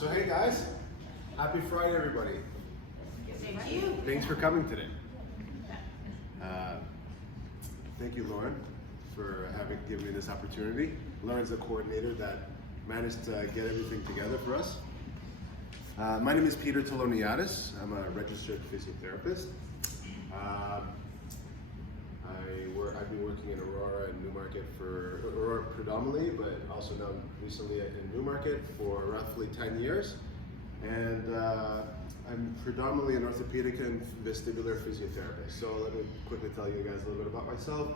So hey guys, happy Friday everybody. Thank you. Thanks for coming today. Thank you, Lauren, for giving me this opportunity. Lauren's the coordinator that managed to get everything together for us. My name is Peter Teloniatis. I'm a registered physiotherapist. I've been working in Aurora and Newmarket for Aurora predominantly, but also now recently in Newmarket for roughly 10 years. And I'm predominantly an orthopedic and vestibular physiotherapist. So let me quickly tell you guys a little bit about myself.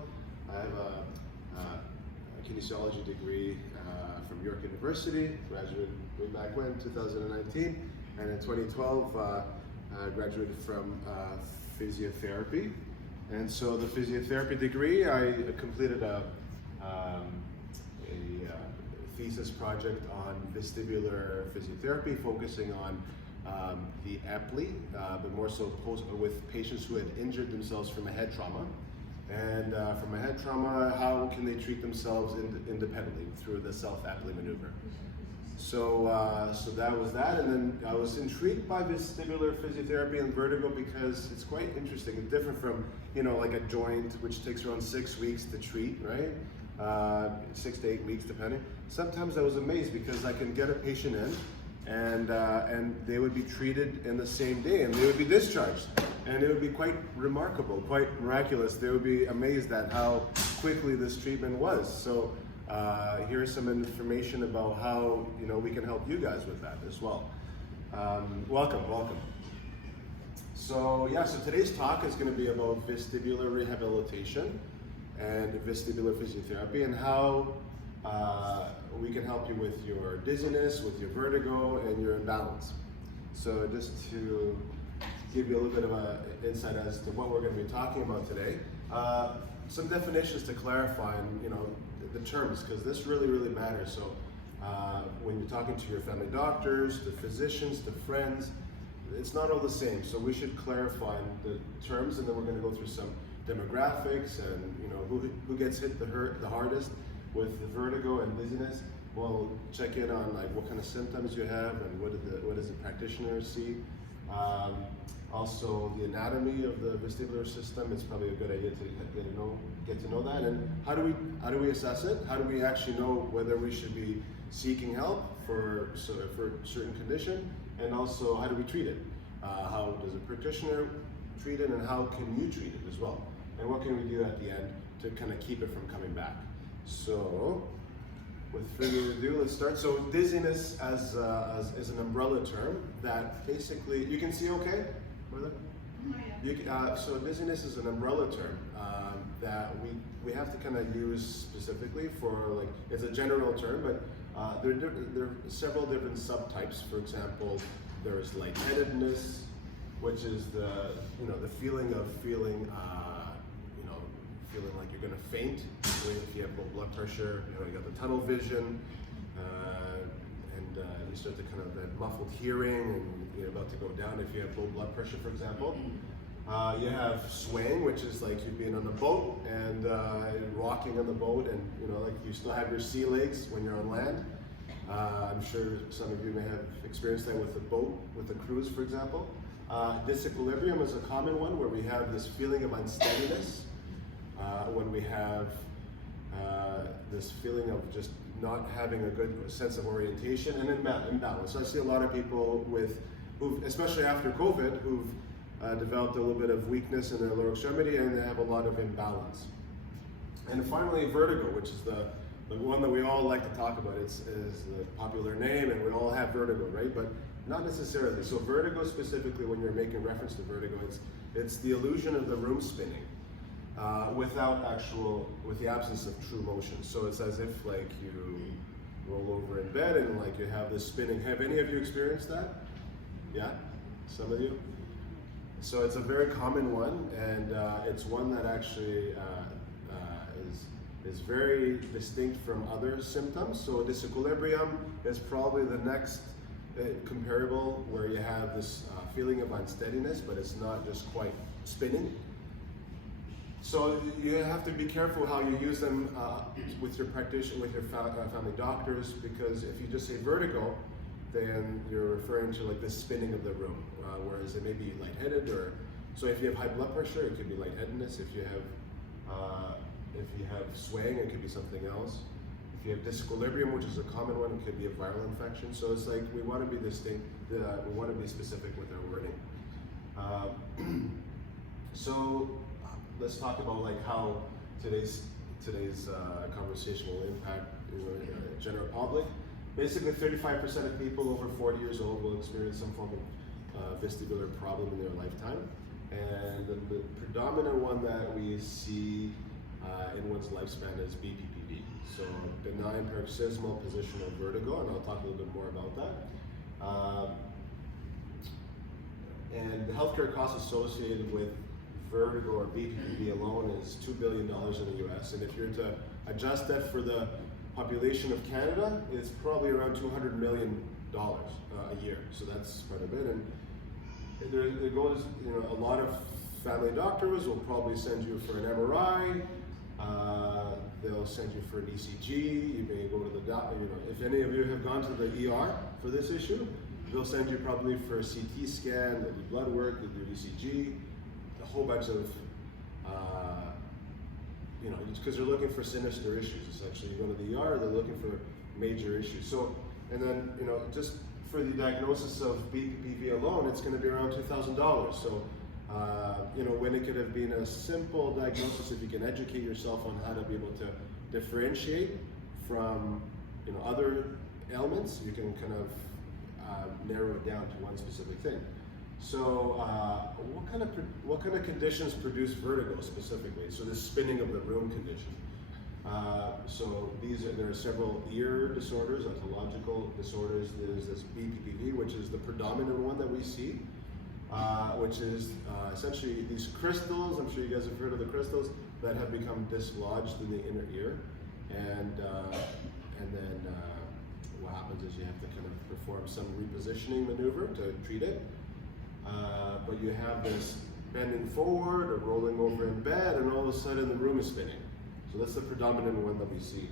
I have a kinesiology degree from York University, graduated way back when, 2019. And in 2012, I graduated from physiotherapy. And so the physiotherapy degree, I completed a thesis project on vestibular physiotherapy, focusing on the epley, but more so with patients who had injured themselves from a head trauma. And from a head trauma, how can they treat themselves independently through the self-epley maneuver? So, so that was that, and then I was intrigued by vestibular physiotherapy and vertigo because it's quite interesting. It's different from, like a joint, which takes around 6 weeks to treat, right? 6 to 8 weeks, depending. Sometimes I was amazed because I can get a patient in, and they would be treated in the same day, and they would be discharged, and it would be quite remarkable, quite miraculous. They would be amazed at how quickly this treatment was. So. Here's some information about how we can help you guys with that as well. Welcome. So so today's talk is going to be about vestibular rehabilitation and vestibular physiotherapy and how we can help you with your dizziness, with your vertigo, and your imbalance. So just to give you a little bit of an insight as to what we're going to be talking about today, some definitions to clarify and the terms, because this really matters. So when you're talking to your family doctors, to physicians, to friends, it's not all the same. So we should clarify the terms, and then we're going to go through some demographics and who gets hit the hardest with the vertigo and dizziness. We'll check in on like what kind of symptoms you have and what does the practitioner see. Also, the anatomy of the vestibular system, it's probably a good idea to get to know that. And how do we assess it? How do we actually know whether we should be seeking help for a certain condition? And also, how do we treat it? How does a practitioner treat it, and how can you treat it as well? And what can we do at the end to kind of keep it from coming back? So, with further ado, let's start. So, dizziness as an umbrella term that basically, you can see okay? So dizziness is an umbrella term that we have to kind of use specifically for, like, it's a general term, but there are several different subtypes. For example, there's lightheadedness, which is the feeling of feeling like you're going to faint if you have low blood pressure. You got the tunnel vision, and you start to kind of that muffled hearing, and you're about to go down if you have low blood pressure, for example. You have swaying, which is like you being on the boat and rocking on the boat, and like you still have your sea legs when you're on land. I'm sure some of you may have experienced that with a boat, with a cruise, for example. Disequilibrium is a common one where we have this feeling of unsteadiness, when we have this feeling of just not having a good sense of orientation, and imbalance. So I see a lot of people especially after COVID, who've developed a little bit of weakness in their lower extremity, and they have a lot of imbalance. And finally, vertigo, which is the one that we all like to talk about. Is the popular name, and we all have vertigo, right? But not necessarily. So vertigo, specifically, when you're making reference to vertigo, it's the illusion of the room spinning. With the absence of true motion. So it's as if like you roll over in bed and like you have this spinning. Have any of you experienced that? Yeah? Some of you? So it's a very common one, and it's one that actually is very distinct from other symptoms. So disequilibrium is probably the next comparable, where you have this feeling of unsteadiness, but it's not just quite spinning. So you have to be careful how you use them with your practitioner, with your family doctors, because if you just say vertigo, then you're referring to like the spinning of the room, whereas it may be lightheaded, or so if you have high blood pressure, it could be lightheadedness. If you have swaying, it could be something else. If you have disequilibrium, which is a common one, it could be a viral infection. So it's like we want to be distinct. We want to be specific with our wording. So let's talk about like how today's conversation will impact the general public. Basically, 35% of people over 40 years old will experience some form of vestibular problem in their lifetime. And the predominant one that we see in one's lifespan is BPPV. So benign paroxysmal positional vertigo, and I'll talk a little bit more about that. And the healthcare costs associated with vertigo or BPPV alone is $2 billion in the US. And if you're to adjust that for the population of Canada, it's probably around $200 million a year. So that's quite a bit. And there goes, a lot of family doctors will probably send you for an MRI. They'll send you for an ECG. You may go to the doctor. If any of you have gone to the ER for this issue, they'll send you probably for a CT scan, they'll do blood work, they'll do ECG, a whole bunch of, because they're looking for sinister issues. Essentially, you go to the ER, they're looking for major issues. So, and then, just for the diagnosis of BPPV alone, it's going to be around $2,000. So, when it could have been a simple diagnosis, if you can educate yourself on how to be able to differentiate from, other ailments, you can kind of narrow it down to one specific thing. So, what kind of conditions produce vertigo specifically? So, this spinning of the room condition. So there are several ear disorders, otological disorders. There's this BPPV, which is the predominant one that we see, which is essentially these crystals. I'm sure you guys have heard of the crystals that have become dislodged in the inner ear, and then what happens is you have to kind of perform some repositioning maneuver to treat it. But you have this bending forward or rolling over in bed, and all of a sudden the room is spinning. So that's the predominant one that we see.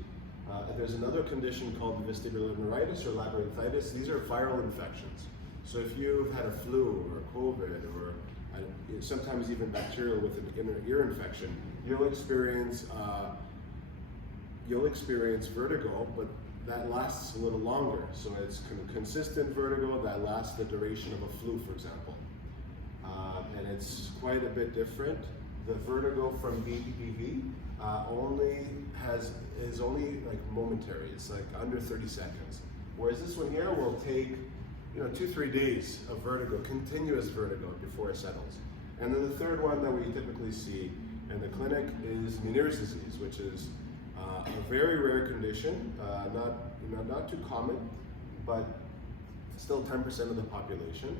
There's another condition called vestibular neuritis or labyrinthitis. These are viral infections. So if you've had a flu or COVID or sometimes even bacterial with an inner ear infection, you'll experience vertigo, but that lasts a little longer. So it's consistent vertigo that lasts the duration of a flu, for example. And it's quite a bit different. The vertigo from BPPV is only like momentary. It's like under 30 seconds. Whereas this one here will take 2-3 days of vertigo, continuous vertigo before it settles. And then the third one that we typically see in the clinic is Meniere's disease, which is a very rare condition, not too common, but still 10% of the population.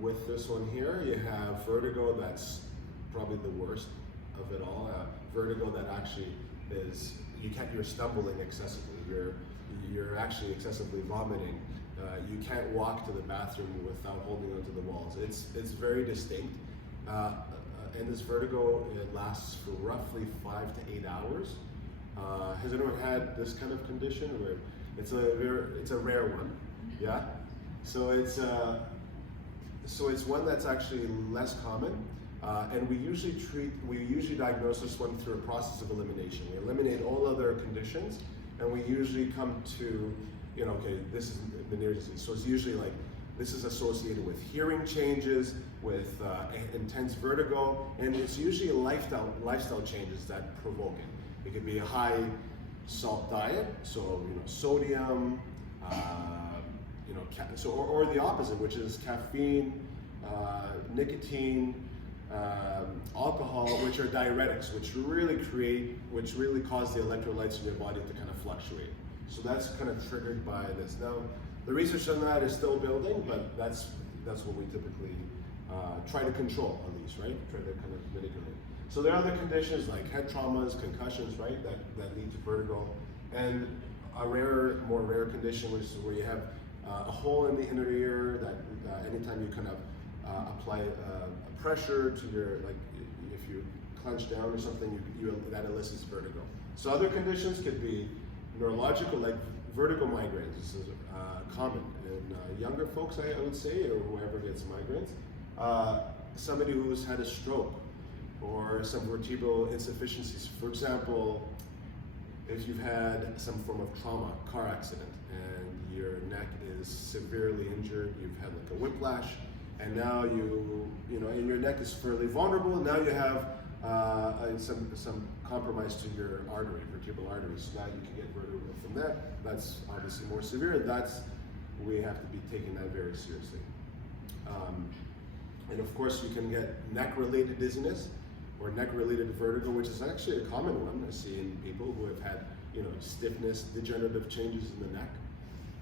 With this one here, you have vertigo that's probably the worst of it all. Vertigo that actually is, you're stumbling excessively. You're actually excessively vomiting. You can't walk to the bathroom without holding onto the walls. It's very distinct. And this vertigo, it lasts for roughly 5 to 8 hours. Has anyone had this kind of condition? Where it's a rare one, yeah. So it's one that's actually less common. And we usually diagnose this one through a process of elimination. We eliminate all other conditions, and we usually come to, okay, this is Meniere's disease. So it's usually like, this is associated with hearing changes, with intense vertigo, and it's usually lifestyle changes that provoke it. It could be a high salt diet, so sodium, or the opposite, which is caffeine, nicotine, alcohol, which are diuretics, which really cause the electrolytes in your body to kind of fluctuate. So that's kind of triggered by this. Now, the research on that is still building, but that's what we typically try to control on these, right? Try to kind of mitigate. So there are other conditions like head traumas, concussions, right, that lead to vertigo, and a more rare condition, which is where you have a hole in the inner ear that anytime you kind of apply a pressure to your, like if you clench down or something, that elicits vertigo. So other conditions could be neurological, like vertigo migraines. This is common in younger folks, I would say, or whoever gets migraines. Somebody who's had a stroke or some vertebral insufficiencies. For example, if you've had some form of trauma, car accident, and your neck is severely injured, you've had like a whiplash, and now and your neck is fairly vulnerable. Now you have some compromise to your artery, vertebral arteries. So now you can get vertigo from that. That's obviously more severe. We have to be taking that very seriously. And of course, you can get neck-related dizziness or neck-related vertigo, which is actually a common one I see in people who have had, stiffness, degenerative changes in the neck.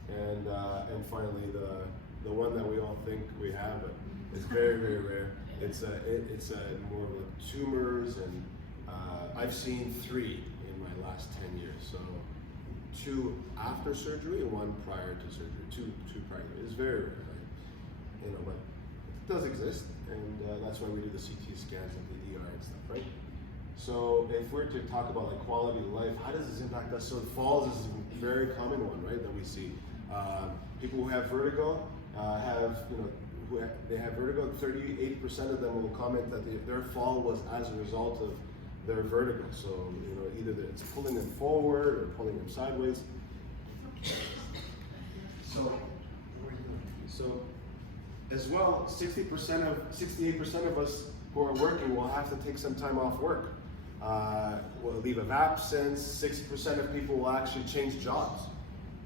And finally, the one that we all think we have, but it's very, very rare. It's more like tumors, and I've seen 3 in my last 10 years. So 2 after surgery and 1 prior to surgery. Two prior. It's very rare, right? But it does exist, and that's why we do the CT scans and the ER and stuff, right? So if we're to talk about like quality of life, how does this impact us? So falls is a very common one, right, that we see. People who have vertigo they have vertigo. 80% of them will comment that their fall was as a result of their vertigo. So either it's pulling them forward or pulling them sideways. So as well, 68% of us who are working will have to take some time off work. Will leave of absence. 60% of people will actually change jobs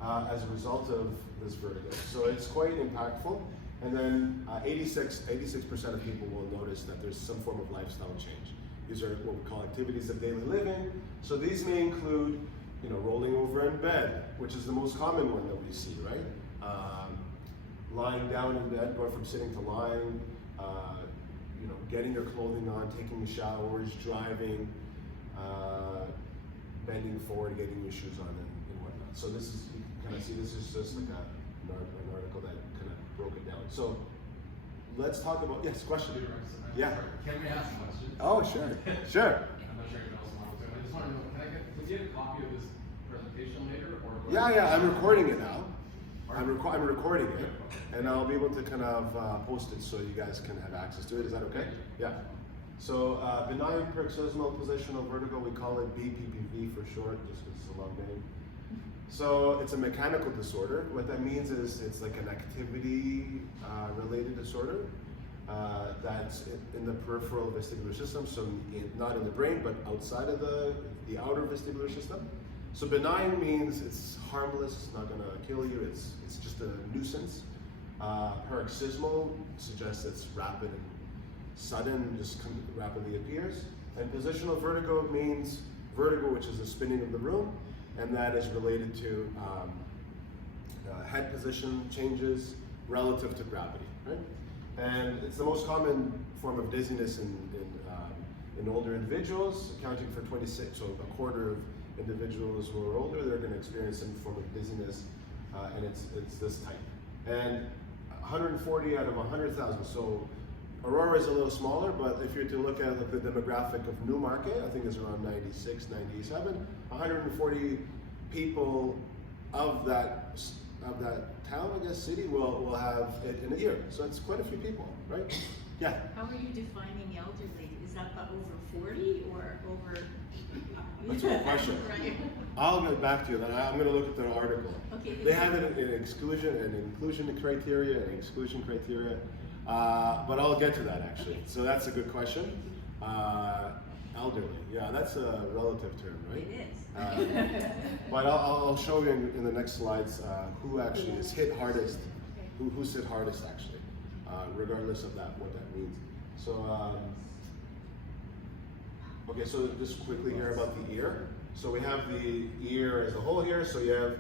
as a result of this vertigo. So it's quite impactful. And then 86% of people will notice that there's some form of lifestyle change. These are what we call activities of daily living. So these may include, rolling over in bed, which is the most common one that we see, right? Lying down in bed, going from sitting to lying, getting your clothing on, taking showers, driving, bending forward, getting your shoes on, and whatnot. So this is, you can kind of see, this is just like an article that kind of broke it down. So let's talk about, yes, question. Yeah. Can we ask a question? Oh, sure, sure. I'm not sure if you know someone else. I just want to know, could you get a copy of this presentation later? Yeah, I'm recording it now. I'm recording it, and I'll be able to kind of post it so you guys can have access to it. Is that okay? Yeah. So benign paroxysmal positional vertigo, we call it BPPV for short, just because it's a long name. So it's a mechanical disorder. What that means is it's like an activity related disorder that's in the peripheral vestibular system, so not in the brain, but outside of the outer vestibular system. So benign means it's harmless, it's not going to kill you, it's just a nuisance. Paroxysmal suggests it's rapid and sudden, just rapidly appears. And positional vertigo means vertigo, which is the spinning of the room, and that is related to head position changes relative to gravity, right? And it's the most common form of dizziness in older individuals, accounting for 26, so a quarter of individuals who are older, they're going to experience some form of dizziness, and it's this type. And 140 out of 100,000, so Aurora is a little smaller, but if you're to look at the demographic of Newmarket, I think it's around 96, 97, 140 people of that town, I guess, city will have it in a year. So it's quite a few people, right? Yeah? How are you defining elderly? Is that over 40 or over? That's a good question. Right. I'll get back to you. I'm going to look at the article. Okay. They have it in exclusion and inclusion criteria and exclusion criteria, but I'll get to that actually. Okay. So that's a good question. Elderly, yeah, that's a relative term, right? It is. But I'll show you in the next slides who actually is hit hardest, who's hit hardest actually, regardless of what that means. So, okay, so just quickly here about the ear. So we have the ear as a whole here. So you have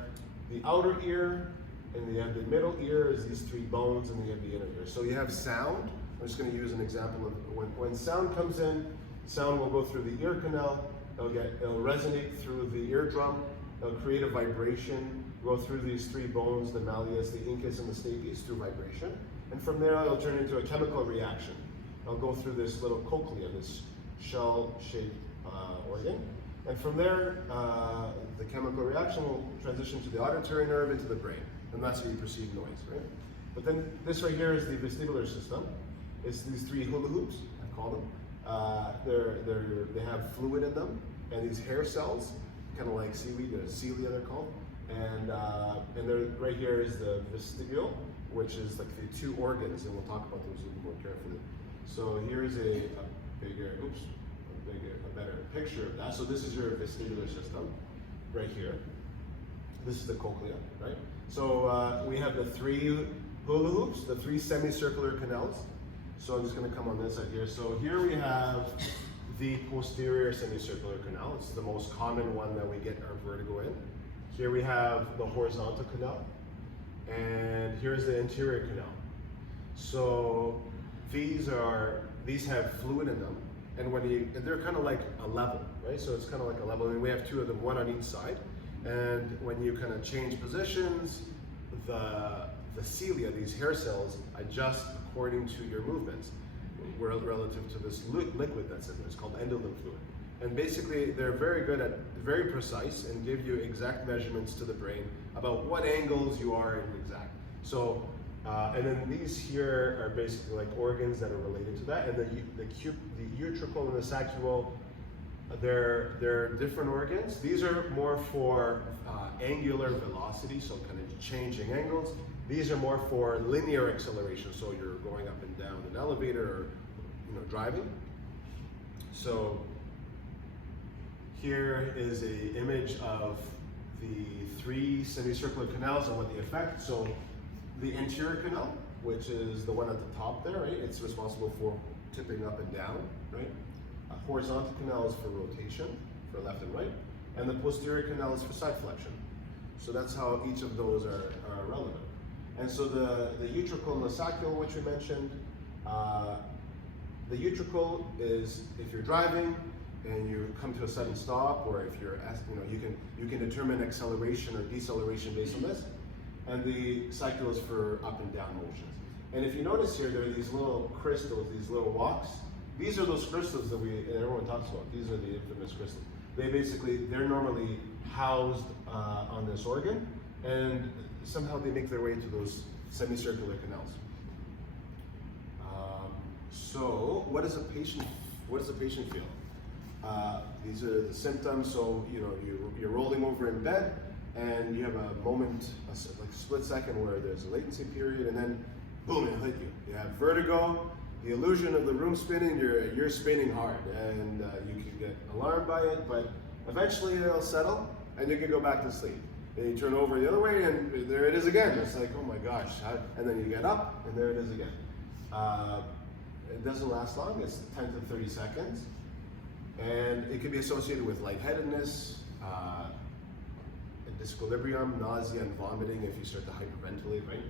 the outer ear, and you have the middle ear is these 3 bones, and you have the inner ear. So you have sound. I'm just going to use an example of when sound comes in. Sound will go through the ear canal. It'll resonate through the eardrum. It'll create a vibration. Go through these 3 bones, the malleus, the incus, and the stapes, through vibration. And from there, it'll turn into a chemical reaction. It'll go through this little cochlea, this shell-shaped organ, And from there, the chemical reaction will transition to the auditory nerve into the brain, and that's how you perceive noise, right? But then this right here is the vestibular system. It's these three hula hoops, I call them. They have fluid in them, and these hair cells, kind of like seaweed, cilia they're called. And they're, right here is the vestibule, which is like the two organs, and we'll talk about those a little more carefully. So here's a better picture of that. So this is your vestibular system, right here. This is the cochlea, right? So we have the three hula hoops, the three semicircular canals. So I'm just going to come on this side here. So here we have the posterior semicircular canal. It's the most common one that we get our vertigo in. Here we have the horizontal canal, and here's the anterior canal. So these have fluid in them, and they're kind of like a level, right? So it's kind of like a level, and we have two of them, one on each side. And when you kind of change positions, the cilia, these hair cells, adjust according to your movements relative to this liquid that's in there. It's called endolymph fluid. And basically, they're very precise, and give you exact measurements to the brain about what angles you are in exact. So, and then these here are basically like organs that are related to that. And the utricle and the saccule, they're different organs. These are more for angular velocity, so kind of changing angles. These are more for linear acceleration, so you're going up and down an elevator or driving. So here is an image of the three semicircular canals and what they affect. So the anterior canal, which is the one at the top there, right? It's responsible for tipping up and down, right? A horizontal canal is for rotation, for left and right, and the posterior canal is for side flexion. So that's how each of those are relevant. And so the utricle and the saccule, which we mentioned, the utricle is if you're driving and you come to a sudden stop, or if you're, you can determine acceleration or deceleration based on this. And the saccule is for up and down motions. And if you notice here, there are these little crystals, these little walks. These are those crystals that everyone talks about. These are the infamous crystals. They're normally housed on this organ, and somehow they make their way to those semicircular canals. So what does a patient feel? These are the symptoms. So you're rolling over in bed, and you have a moment, like a split second, where there's a latency period, and then boom, it'll hit you. You have vertigo, the illusion of the room spinning. You're spinning hard, and you can get alarmed by it, but eventually it'll settle, and you can go back to sleep. And you turn over the other way, and there it is again. It's like, oh my gosh! And then you get up, and there it is again. It doesn't last long. It's 10 to 30 seconds, and it can be associated with lightheadedness, disequilibrium, nausea, and vomiting if you start to hyperventilate, right?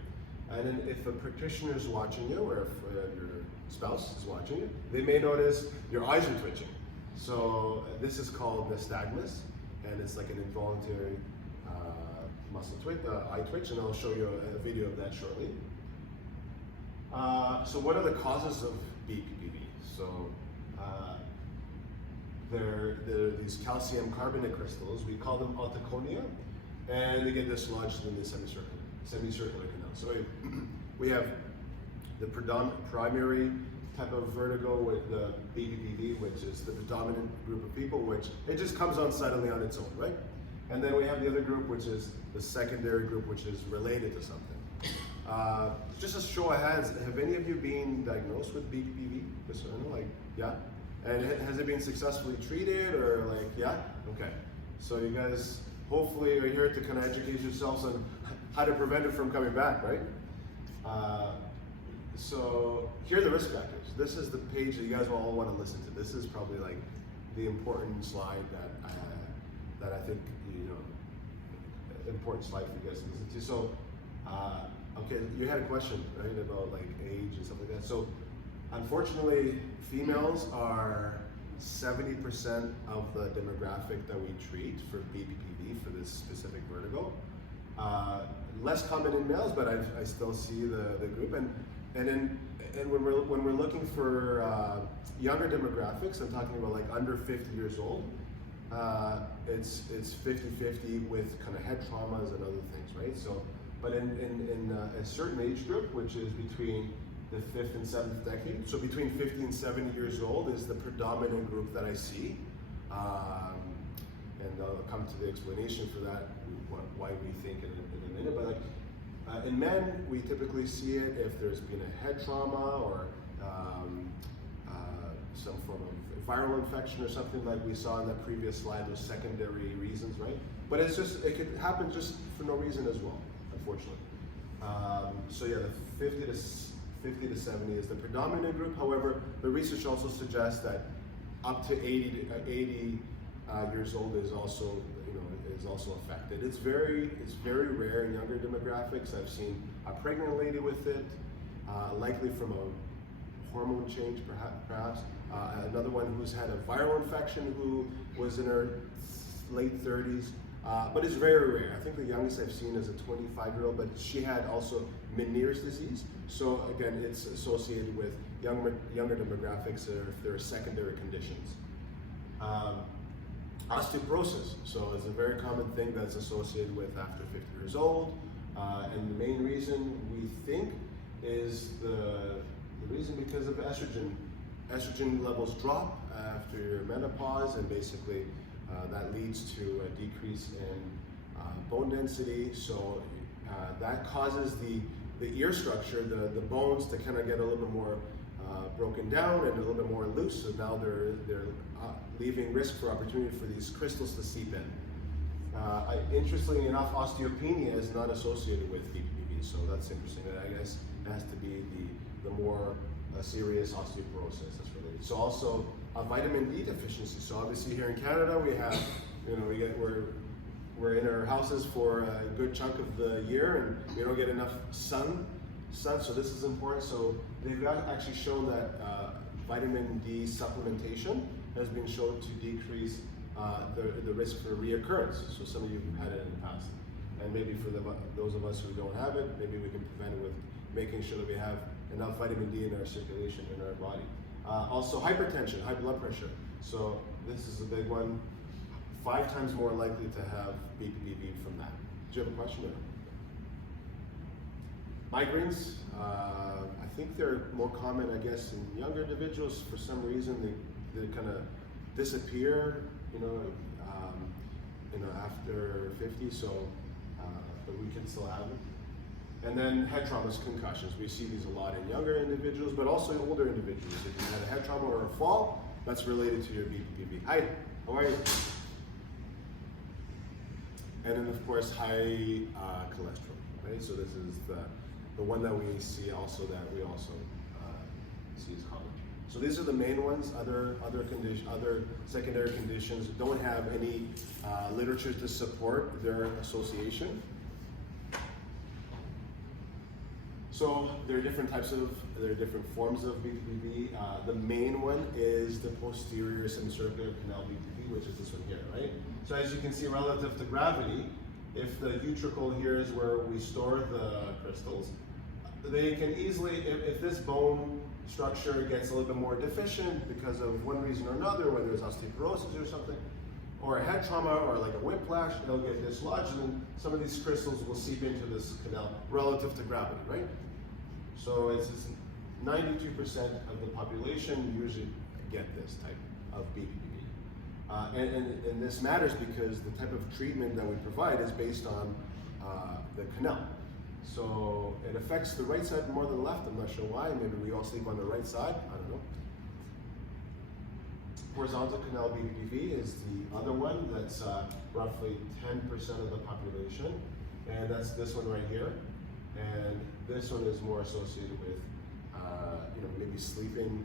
And then if a practitioner is watching you, or if your spouse is watching you, they may notice your eyes are twitching. So this is called nystagmus, and it's like an involuntary muscle twitch, eye twitch, and I'll show you a video of that shortly. So what are the causes of BPPV? So they're these calcium carbonate crystals. We call them autoconia, and they get dislodged in the semicircular canal. So we have the primary type of vertigo with the BPPV, which is the predominant group of people, which it just comes on suddenly on its own, right? And then we have the other group, which is the secondary group, which is related to something. Just a show of hands, have any of you been diagnosed with BPPV? Just so I know, like, yeah? And has it been successfully treated, or like, yeah? Okay. So you guys hopefully are here to kind of educate yourselves on how to prevent it from coming back, right? So here are the risk factors. This is the page that you guys will all want to listen to. This is probably like the important slide that I think, important slide for you guys to listen to. So, okay, you had a question, right, about like age and stuff like that. So, unfortunately, females are 70% of the demographic that we treat for BPPV, for this specific vertigo. Less common in males, but I still see the group. And when we're looking for younger demographics, I'm talking about like under 50 years old. it's 50-50 with kind of head traumas and other things, right? So, but in a certain age group, which is between the 5th and 7th decade, so between 50 and 70 years old is the predominant group that I see. And I'll come to the explanation for that, why we think in a minute. But like in men, we typically see it if there's been a head trauma or some form of viral infection or something like we saw in that previous slide, those secondary reasons, right? But it's just, it could happen just for no reason as well, unfortunately. So yeah, the 50 to 70 is the predominant group. However, the research also suggests that up to 80 years old is also, is also affected. It's very rare in younger demographics. I've seen a pregnant lady with it, likely from a hormone change, perhaps. Another one who's had a viral infection who was in her late 30s. But it's very rare. I think the youngest I've seen is a 25-year-old, but she had also Meniere's disease. So again, it's associated with younger demographics if there are secondary conditions. Osteoporosis, so it's a very common thing that's associated with after 50 years old. And the main reason we think is the reason because of estrogen. Estrogen levels drop after your menopause, and basically that leads to a decrease in bone density. So that causes the ear structure, the bones, to kind of get a little bit more broken down and a little bit more loose. So now they're leaving risk for opportunity for these crystals to seep in. Interestingly enough, osteopenia is not associated with BPPV, so that's interesting. I guess it has to be the more serious osteoporosis that's related. So also vitamin D deficiency. So obviously here in Canada we have, we're in our houses for a good chunk of the year and we don't get enough sun. So this is important. So they've actually shown that vitamin D supplementation has been shown to decrease the risk for reoccurrence. So some of you have had it in the past. And maybe for those of us who don't have it, maybe we can prevent it with making sure that we have enough vitamin D in our circulation, in our body. Also hypertension, high blood pressure. So this is a big one. 5 times more likely to have BPPV from that. Do you have a question there? Migraines, I think they're more common, I guess, in younger individuals. For some reason, they kind of disappear, after 50. So, but we can still have them. And then head traumas, concussions. We see these a lot in younger individuals, but also in older individuals. If you had a head trauma or a fall, that's related to your BPPV. Hi, how are you? And then of course, high cholesterol, right? So this is the one that we see also that we also see is common. So these are the main ones. Other secondary conditions don't have any literature to support their association. So there are different forms of BPPV. The main one is the posterior semicircular canal BPPV, which is this one here, right? So as you can see, relative to gravity, if the utricle here is where we store the crystals, they can easily, if this bone structure gets a little bit more deficient because of one reason or another, whether it's osteoporosis or something, or a head trauma or like a whiplash, it'll get dislodged, and then some of these crystals will seep into this canal relative to gravity, right? So it's 92% of the population usually get this type of BPPV. And this matters because the type of treatment that we provide is based on the canal. So it affects the right side more than the left. I'm not sure why. Maybe we all sleep on the right side. I don't know. Horizontal canal BPPV is the other one that's roughly 10% of the population. And that's this one right here. And this one is more associated with, maybe sleeping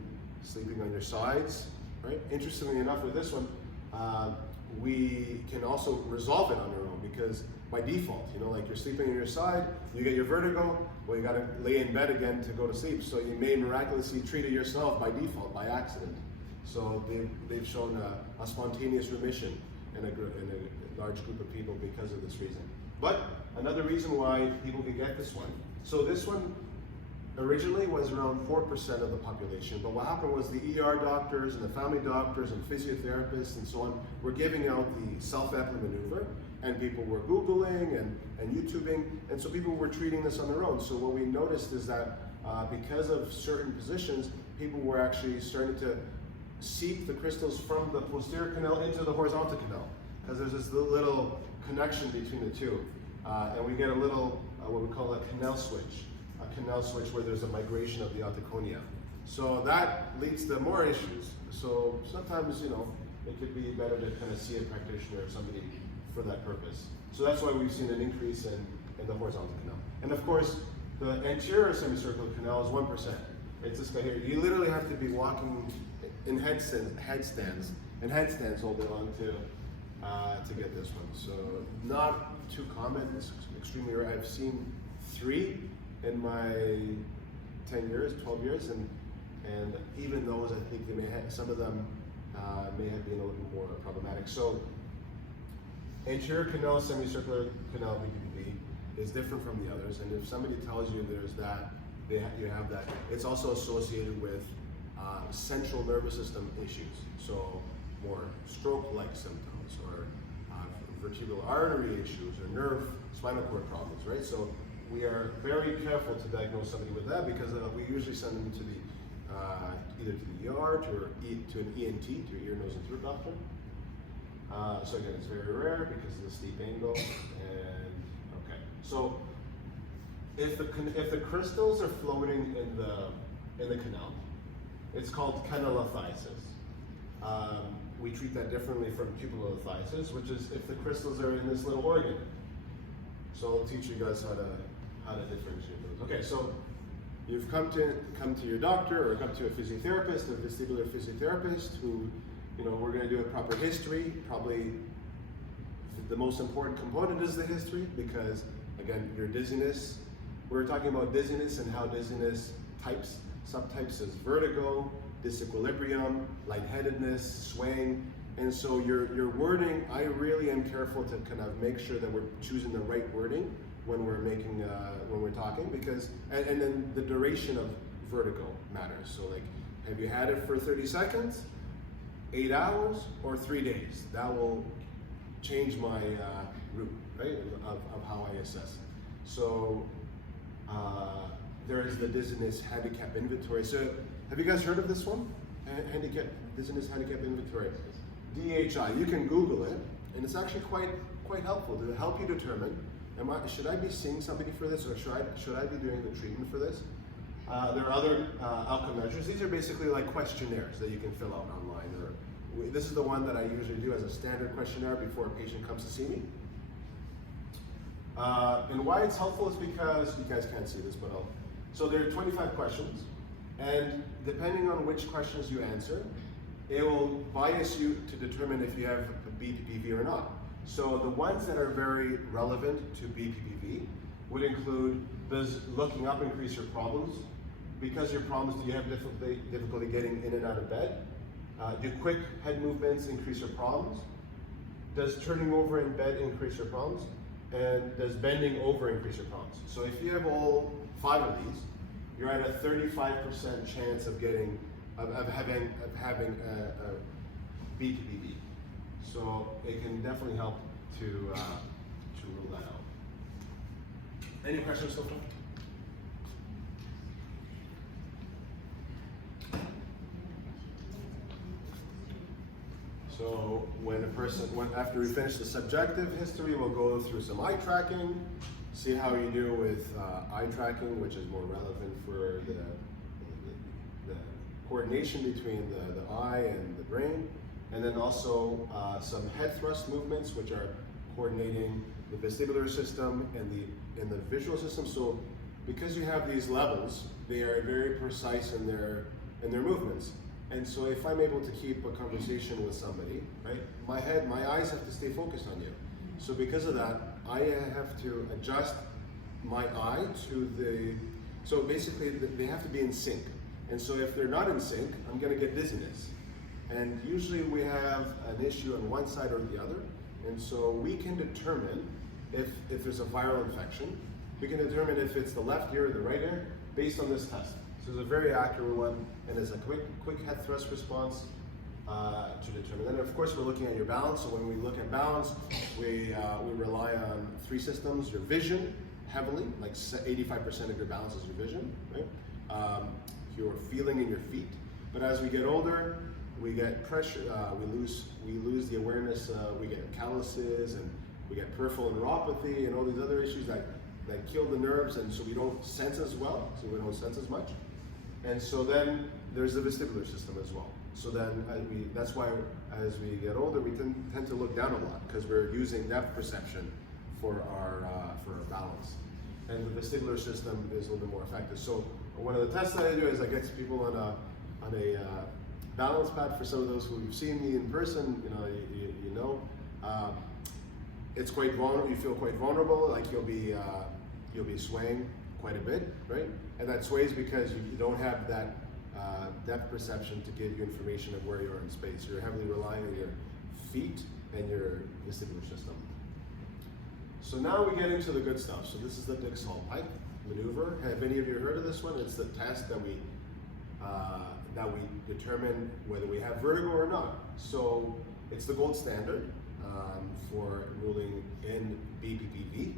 on your sides, right? Interestingly enough, with this one, we can also resolve it on our own because by default, like you're sleeping on your side, you get your vertigo, well, you got to lay in bed again to go to sleep. So you may miraculously treat it yourself by default, by accident. So they've shown a spontaneous remission in a large group of people because of this reason. But another reason why people can get this one. So this one, originally was around 4% of the population, but what happened was the ER doctors and the family doctors and physiotherapists and so on were giving out the self-apnea maneuver, and people were Googling and YouTubing, and so people were treating this on their own. So what we noticed is that because of certain positions, people were actually starting to seep the crystals from the posterior canal into the horizontal canal, because there's this little connection between the two. And we get a little, what we call a canal switch where there's a migration of the otoconia. So that leads to more issues. So sometimes, you know, it could be better to kind of see a practitioner or somebody for that purpose. So that's why we've seen an increase in the horizontal canal. And of course, the anterior semicircular canal is 1%. It's this guy here. You literally have to be walking in headstands holding on to get this one. So not too common, it's extremely rare. I've seen 3 in my 10 years, 12 years, and even those, I think they may have, some of them may have been a little more problematic. So anterior canal, semicircular canal, BPPV, is different from the others, and if somebody tells you there's that, you have that, it's also associated with central nervous system issues, so more stroke-like symptoms, or vertebral artery issues, or nerve, spinal cord problems, right? So we are very careful to diagnose somebody with that, because we usually send them to the either to the ER to an ENT, to an ear, nose, and throat doctor. So again, it's very rare because of the steep angle. And okay, so if the crystals are floating in the canal, it's called canalithiasis. We treat that differently from pupillolithiasis, which is if the crystals are in this little organ. So I'll teach you guys how to differentiate those. Okay, so you've come to your doctor or come to a physiotherapist, a vestibular physiotherapist, who, you know, we're going to do a proper history. Probably the most important component is the history, because again, your dizziness. We're talking about dizziness and how dizziness subtypes is vertigo, disequilibrium, lightheadedness, swaying. And so your wording, I really am careful to kind of make sure that we're choosing the right wording when we're making when we're talking, because and then the duration of vertigo matters. So like, have you had it for 30 seconds, 8 hours, or 3 days? That will change my route, right, of how I assess. So there is the dizziness handicap inventory. So have you guys heard of this one? Dizziness handicap inventory. DHI. You can Google it, and it's actually quite helpful to help you determine, should I be seeing somebody for this, or should I be doing the treatment for this? There are other outcome measures. These are basically like questionnaires that you can fill out online. This is the one that I usually do as a standard questionnaire before a patient comes to see me. And why it's helpful is because, you guys can't see this, but so there are 25 questions, and depending on which questions you answer, it will bias you to determine if you have BPPV or not. So the ones that are very relevant to BPPV would include, does looking up increase your problems? Because your problems, do you have difficulty getting in and out of bed? Do quick head movements increase your problems? Does turning over in bed increase your problems? And does bending over increase your problems? So if you have all 5 of these, you're at a 35% chance of having a BPPV. So it can definitely help to rule that out. Any questions so far? So after we finish the subjective history, we'll go through some eye tracking, see how you do with eye tracking, which is more relevant for the coordination between the eye and the brain, and then also some head thrust movements, which are coordinating the vestibular system and the visual system. So because you have these levels, they are very precise in their movements. And so if I'm able to keep a conversation with somebody, right, my eyes have to stay focused on you. So because of that, I have to adjust my eye to so basically they have to be in sync. And so if they're not in sync, I'm gonna get dizziness. And usually we have an issue on one side or the other. And so we can determine if there's a viral infection. We can determine if it's the left ear or the right ear. based on this test. So it's a very accurate one, and it's a quick head thrust response to determine. Then of course we're looking at your balance. So when we look at balance, we rely on 3 systems: your vision, heavily, like 85% of your balance is your vision, right? Your feeling in your feet. But as we get older, we get pressure. We lose the awareness. We get calluses, and we get peripheral neuropathy, and all these other issues that kill the nerves, and so we don't sense as well. So we don't sense as much. And so then there's the vestibular system as well. So then that's why as we get older, we tend to look down a lot, because we're using depth perception for our balance. And the vestibular system is a little bit more effective. So one of the tests that I do is I get people on a balance pad. For some of those who've seen me in person, you know, it's quite vulnerable. You feel quite vulnerable. Like you'll be swaying quite a bit, right? And that sways because you don't have that depth perception to give you information of where you are in space. You're heavily relying on your feet and your vestibular system. So now we get into the good stuff. So this is the Dix-Hallpike maneuver. Have any of you heard of this one? It's the test that we determine whether we have vertigo or not. So it's the gold standard for ruling in BPPV.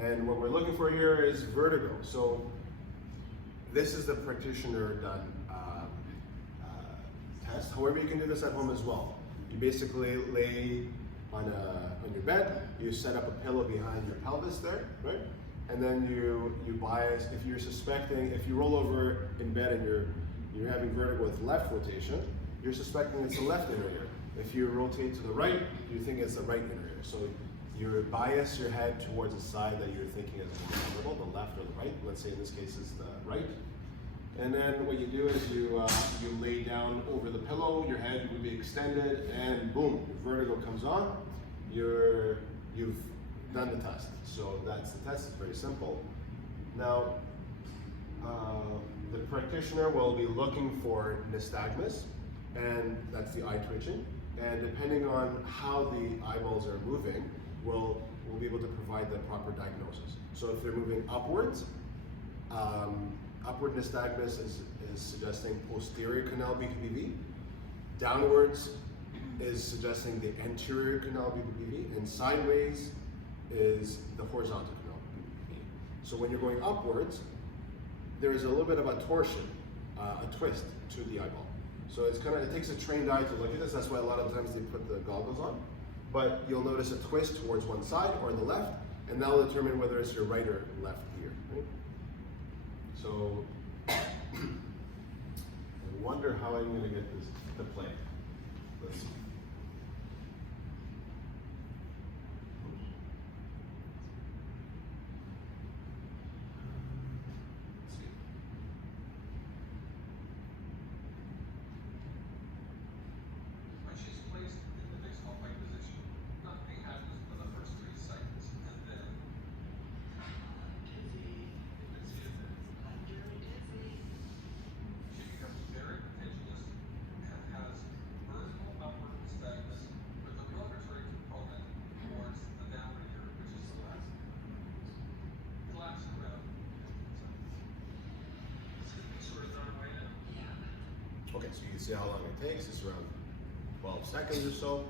And what we're looking for here is vertigo. So this is the practitioner done test. However, you can do this at home as well. You basically lay on your bed, you set up a pillow behind your pelvis there, right? And then you bias, if you roll over in bed and you're having vertigo with left rotation, you're suspecting it's the left inner ear. If you rotate to the right, you think it's the right inner ear. So you bias your head towards the side that you're thinking is vulnerable, the left or the right. Let's say in this case it's the right. And then what you do is you lay down over the pillow, your head would be extended, and boom, vertigo comes on. You've done the test. So that's the test. It's very simple. Now, the practitioner will be looking for nystagmus, and that's the eye twitching. And depending on how the eyeballs are moving, we'll be able to provide the proper diagnosis. So if they're moving upwards, upward nystagmus is suggesting posterior canal BPPV. Downwards is suggesting the anterior canal BPPV, and sideways is the horizontal canal BPPV. So when you're going upwards, there is a little bit of a torsion, a twist to the eyeball. So it takes a trained eye to look at this. That's why a lot of times they put the goggles on. But you'll notice a twist towards one side or the left, and that'll determine whether it's your right or left ear. Right? So I wonder how I'm going to get this to play. Let's see. When she's placed in the Dix-Hallpike position, nothing happens for the first 3 seconds, and then she becomes very pendulous and has vertical upward nystagmus with a rotatory component towards the downward ear, which is the left. Collapse around. Sort of done away now? Okay, so you can see how long it takes. It's around 12 seconds or so.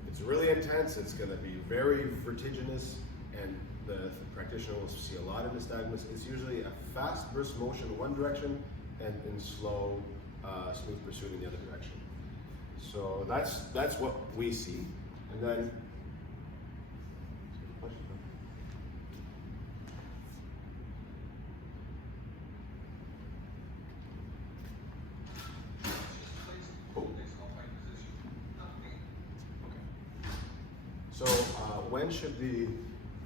If it's really intense, it's going to be very vertiginous, and the practitioner will see a lot of nystagmus. It's usually a fast burst motion in one direction and in slow, smooth pursuit in the other direction. So that's what we see. And then, so when should the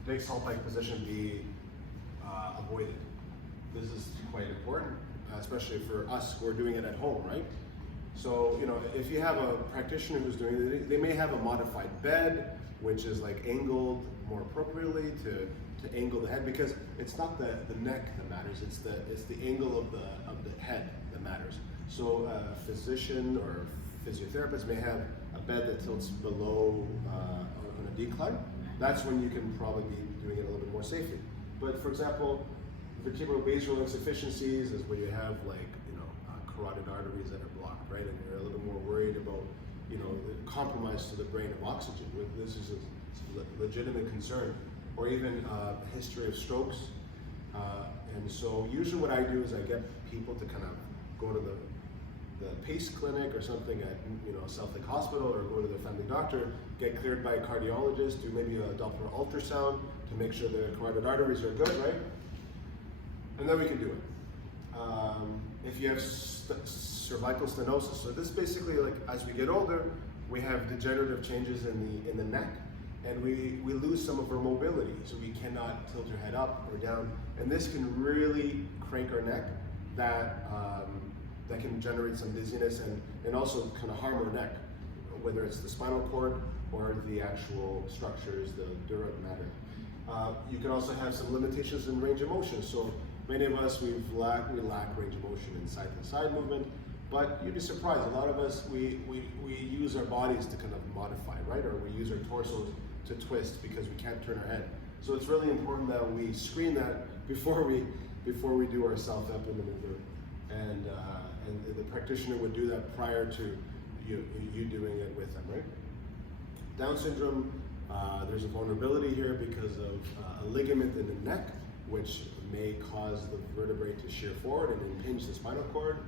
Dix-Hallpike position be avoided? This is quite important, especially for us who are doing it at home, right? So, if you have a practitioner who's doing it, they may have a modified bed, which is like angled more appropriately to angle the head, because it's not the neck that matters, it's the angle of the head that matters. So a physician or physiotherapist may have a bed that tilts below on a decline. That's when you can probably be doing it a little bit more safely. But for example, Vertebral basal insufficiencies is where you have like, carotid arteries that are blocked, right? And you're a little more worried about, the compromise to the brain of oxygen. This is a legitimate concern. Or even a history of strokes. And so usually what I do is I get people to kind of go to the PACE clinic or something at South Lake Hospital, or go to their family doctor, get cleared by a cardiologist, do maybe a Doppler ultrasound to make sure their carotid arteries are good, right? And then we can do it. If you have cervical stenosis, so this basically, like, as we get older, we have degenerative changes in the neck, and we lose some of our mobility, so we cannot tilt our head up or down, and this can really crank our neck. That can generate some dizziness and also kind of harm our neck, whether it's the spinal cord or the actual structures, the dura mater. You can also have some limitations in range of motion. So many of us, we lack range of motion in side-to-side movement, but you'd be surprised. A lot of us, we use our bodies to kind of modify, right? Or we use our torsos to twist because we can't turn our head. So it's really important that we screen that before we do our self-epi maneuver. And the practitioner would do that prior to you doing it with them, right? Down syndrome, there's a vulnerability here because of a ligament in the neck, which may cause the vertebrae to shear forward and impinge the spinal cord.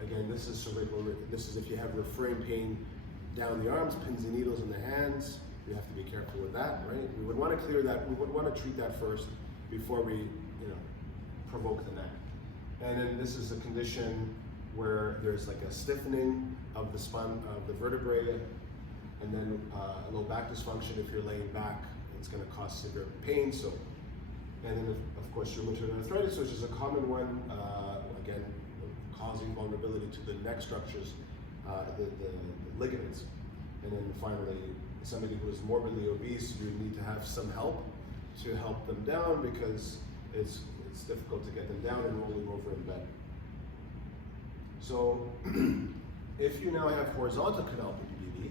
Again, this is cervical. This is if you have referring pain down the arms, pins and needles in the hands. You have to be careful with that, right? We would want to clear that. We would want to treat that first before we, provoke the neck. And then this is a condition where there's like a stiffening of the spine, of the vertebrae, and then a low back dysfunction. If you're laying back, it's going to cause severe pain. So, and then of course rheumatoid arthritis, which is a common one, again, causing vulnerability to the neck structures, the ligaments. And then finally, somebody who is morbidly obese, you need to have some help to help them down because it's difficult to get them down and rolling over in bed. So if you now have horizontal canal PPD,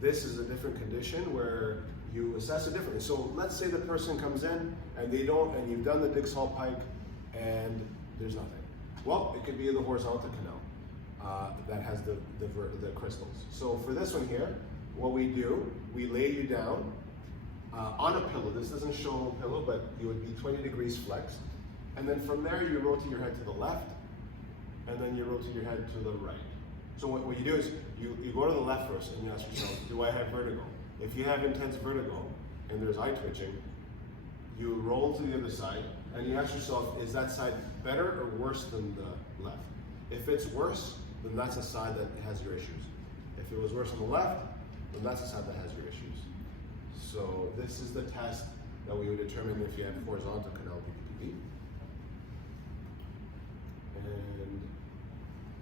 this is a different condition where you assess it differently. So let's say the person comes in and and you've done the Dix-Hall pike and there's nothing. Well, it could be the horizontal canal that has the crystals. So for this one here, what we do, we lay you down on a pillow. This doesn't show a pillow, but you would be 20 degrees flexed. And then from there, you rotate your head to the left, and then you rotate your head to the right. So what you do is, you go to the left first, and you ask yourself, do I have vertigo? If you have intense vertigo, and there's eye twitching, you roll to the other side, and you ask yourself, is that side better or worse than the left? If it's worse, then that's a side that has your issues. If it was worse on the left, then that's a side that has your issues. So this is the test that we would determine if you have horizontal canal PPD. And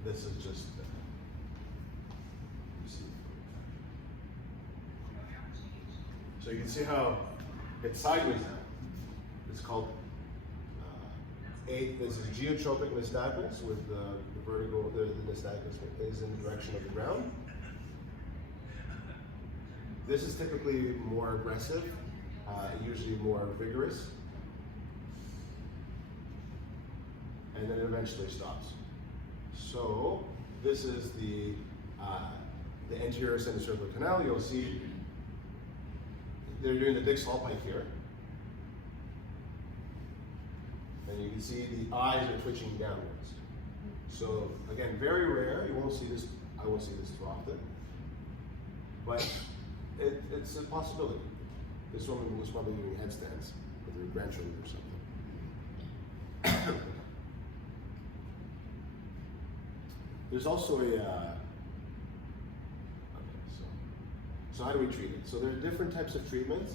this is just, so you can see how it's sideways now. It's called, this is geotropic nystagmus with the vertigo, the nystagmus is in the direction of the ground. This is typically more aggressive, usually more vigorous, and then it eventually stops. So this is the anterior semicircular canal. You'll see they're doing the Dix-Hall pike here, and you can see the eyes are twitching downwards. So again, very rare. You won't see this. I won't see this too often, but it's a possibility. This woman was probably doing headstands with her grandchildren or something. There's also a, so how do we treat it? So there are different types of treatments.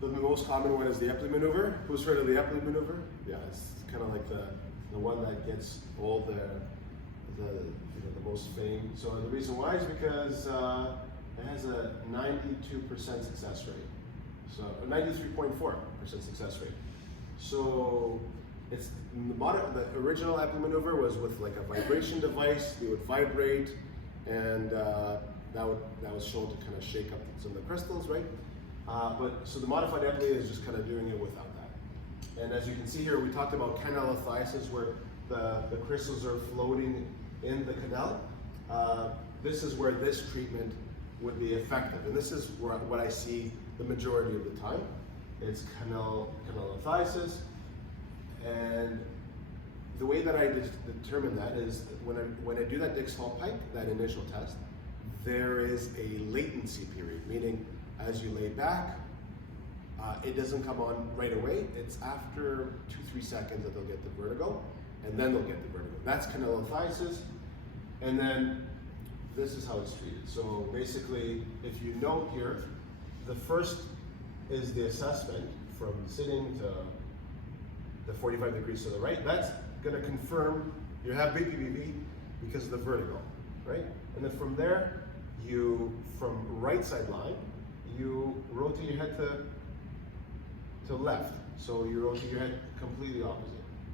The most common one is the Epley maneuver. Who's heard of the Epley maneuver? Yeah, it's kind of like the one that gets all the most fame. So the reason why is because it has a 92% success rate. So a 93.4% success rate. So it's the original Epley maneuver was with like a vibration device. They would vibrate, and that was shown to kind of shake up some of the crystals, right? But so the modified Epley is just kind of doing it without that. And as you can see here, we talked about canalithiasis, where the crystals are floating in the canal. This is where this treatment would be effective. And this is what I see the majority of the time. It's canalithiasis. And the way that I determine that is when I do that Dix-Hall pike, that initial test, there is a latency period, meaning as you lay back, it doesn't come on right away. It's after 2-3 seconds that they'll get the vertigo, and then they'll get the vertigo. That's canalithiasis. And then this is how it's treated. So basically, if you note here, the first is the assessment from sitting to the 45 degrees to the right. That's going to confirm you have BPPV because of the vertigo, right? And then from there, from right side line, you rotate your head to left. So you rotate your head completely opposite.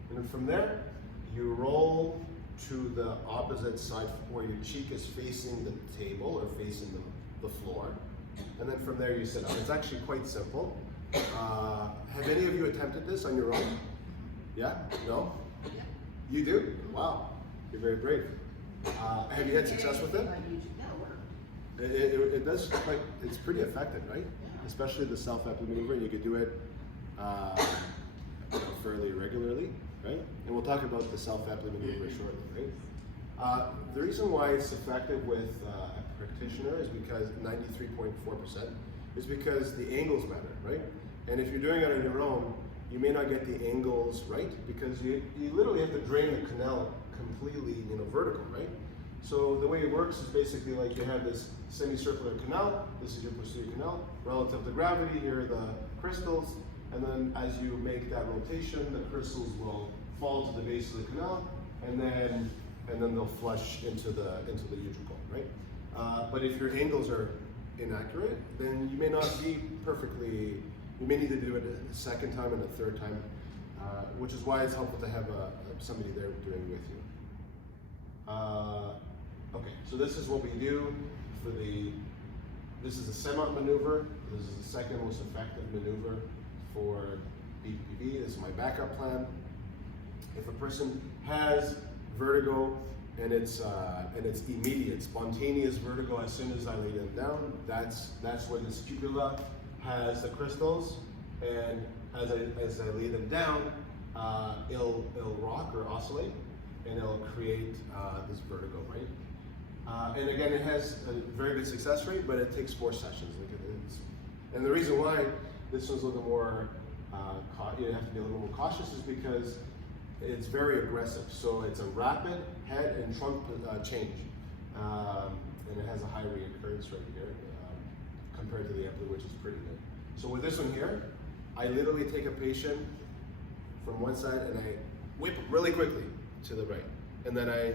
And then from there, you roll to the opposite side where your cheek is facing the table or facing the floor. And then from there you sit up. It's actually quite simple. Have any of you attempted this on your own? Yeah? No? Yeah. You do? Wow. You're very brave. Have you had success with it? It does, it's pretty effective, right? Especially the self-applied maneuver, and you could do it fairly regularly, right? And we'll talk about the self-applied maneuver shortly, right? The reason why it's effective with a practitioner is because 93.4% is because the angles matter, right? And if you're doing it on your own, you may not get the angles right because you literally have to drain the canal completely, vertical, right? So the way it works is basically like you have this semicircular canal. This is your posterior canal. Relative to gravity, here are the crystals. And then as you make that rotation, the crystals will fall to the base of the canal, and then they'll flush into the utricle, right? But if your angles are inaccurate, then you may not be perfectly. You may need to do it a second time and a third time, which is why it's helpful to have somebody there doing it with you. Okay, so this is what we do for this is a semi maneuver. This is the second most effective maneuver for BPPV. This is my backup plan. If a person has vertigo and it's immediate, spontaneous vertigo as soon as I lay them down, that's where the scapula has the crystals, and as I lay them down, it'll rock or oscillate, and it'll create this vertigo, right? And again, it has a very good success rate, but it takes 4 sessions. And the reason why this one's a little more, you have to be a little more cautious is because it's very aggressive. So it's a rapid head and trunk change. And it has a high reoccurrence rate here compared to the Epley, which is pretty good. So with this one here, I literally take a patient from one side and I whip really quickly to the right. And then I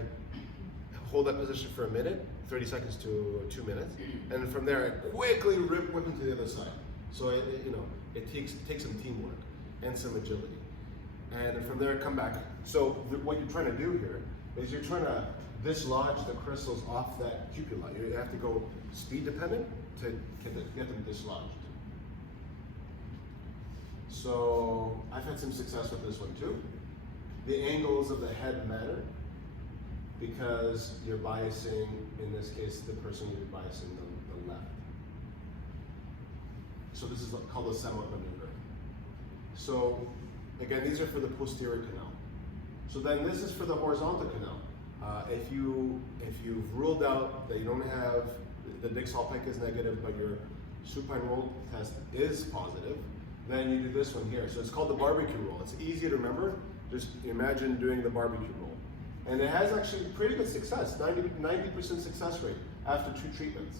hold that position for a minute, 30 seconds to 2 minutes. And then from there, I quickly whip them to the other side. So it takes some teamwork and some agility. And from there, come back. So what you're trying to do here is you're trying to dislodge the crystals off that cupula. You have to go speed dependent to get them dislodged. So I've had some success with this one too. The angles of the head matter because you're biasing, in this case, the person you're biasing the left. So this is called a semi maneuver. So again, these are for the posterior canal. So then this is for the horizontal canal. If you've ruled out that you don't have, the Dix-Hall pike is negative, but your supine roll test is positive, then you do this one here. So it's called the barbecue roll. It's easy to remember. Just imagine doing the barbecue roll. And it has actually pretty good success, 90% success rate after 2 treatments.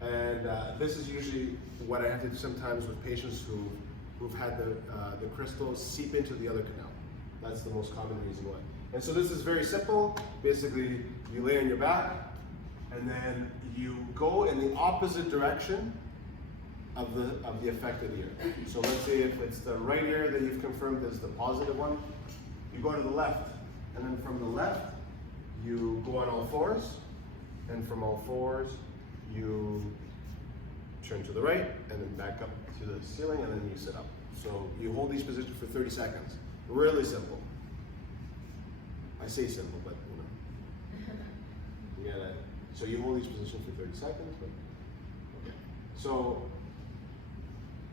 And this is usually what I have to do sometimes with patients who've had the crystals seep into the other canal. That's the most common reason why. And so this is very simple. Basically, you lay on your back, and then you go in the opposite direction of the affected ear. So let's say if it's the right ear that you've confirmed is the positive one, you go to the left. And then from the left, you go on all fours, and from all fours, you turn to the right, and then back up to the ceiling, and then you sit up. So you hold these positions for 30 seconds. Really simple. I say simple, but you gotta, so you hold these positions for 30 seconds. But, okay. So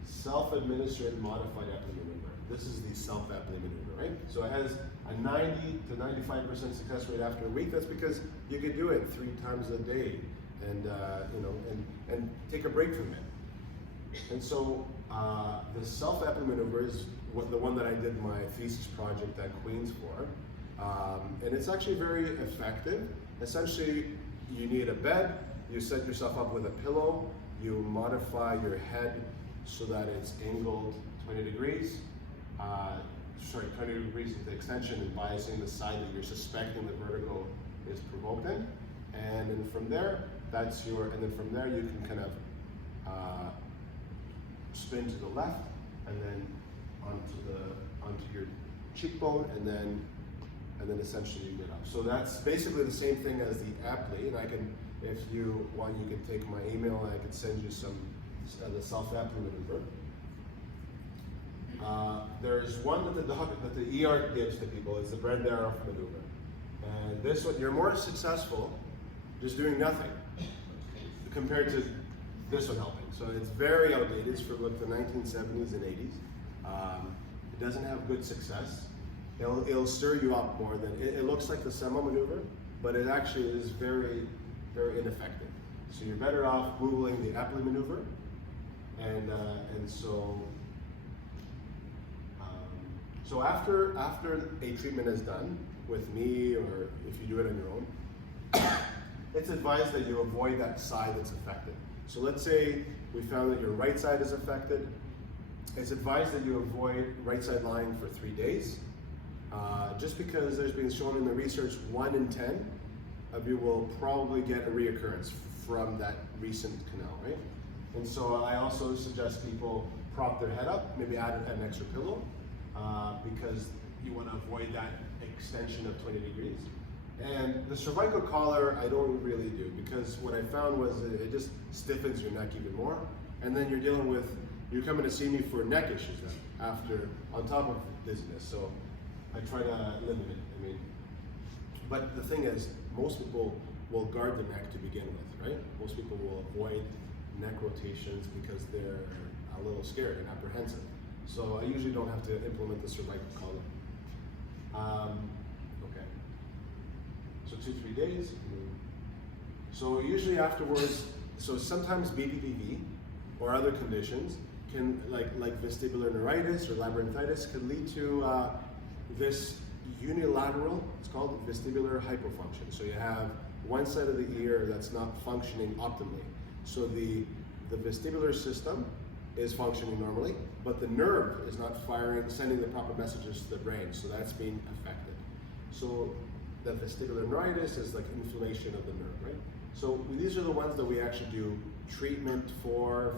self-administered modified Epley maneuver. This is the self-Epley maneuver, right? So it has a 90 to 95% success rate after a week. That's because you could do it 3 times a day, and and take a break from it. And so the self-Epley maneuver is the one that I did my thesis project at Queen's for, and it's actually very effective. Essentially, you need a bed. You set yourself up with a pillow. You modify your head so that it's angled 20 degrees. 20 degrees with the extension and biasing the side that you're suspecting the vertigo is provoked in. And then from there, from there you can kind of spin to the left and then onto your cheekbone, and then essentially you get up. So that's basically the same thing as the Epley, and I can, if you want, you can take my email and I can send you some the self-Epley maneuver. There's one that the ER gives to people, is the Brendaroff maneuver. And this one, you're more successful just doing nothing compared to this one helping. So it's very outdated. It's from like the 1970s and 80s. It doesn't have good success. It'll stir you up more than, it looks like the Sema maneuver, but it actually is very, very ineffective. So you're better off Googling the Epley maneuver. And so after a treatment is done with me, or if you do it on your own, it's advised that you avoid that side that's affected. So let's say we found that your right side is affected. It's advised that you avoid right side lying for 3 days, just because there's been shown in the research 1 in 10 of you will probably get a reoccurrence from that recent canal, right? And so I also suggest people prop their head up, maybe add an extra pillow, because you want to avoid that extension of 20 degrees. And the cervical collar, I don't really do, because what I found was it just stiffens your neck even more. And then you're coming to see me for neck issues then, after, on top of dizziness. So I try to limit it. But the thing is, most people will guard the neck to begin with, right? Most people will avoid neck rotations because they're a little scared and apprehensive. So I usually don't have to implement the cervical collar. Okay. So 2-3 days. So usually afterwards, so sometimes BPPV or other conditions can, like vestibular neuritis or labyrinthitis, can lead to this unilateral, it's called vestibular hypofunction. So you have one side of the ear that's not functioning optimally. So the vestibular system is functioning normally, but the nerve is not sending the proper messages to the brain, so that's being affected. So the vestibular neuritis is like inflammation of the nerve, right? So these are the ones that we actually do treatment for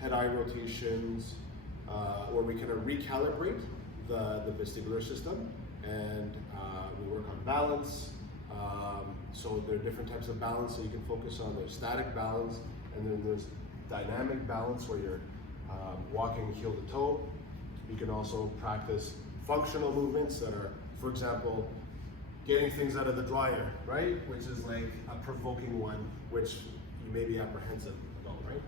head-eye rotations, where we kind of recalibrate the vestibular system, and we work on balance. So there are different types of balance that you can focus on. There's static balance, and then there's dynamic balance where you're walking heel to toe. You can also practice functional movements that are, for example, getting things out of the dryer, right? Which is like a provoking one, which you may be apprehensive about, right?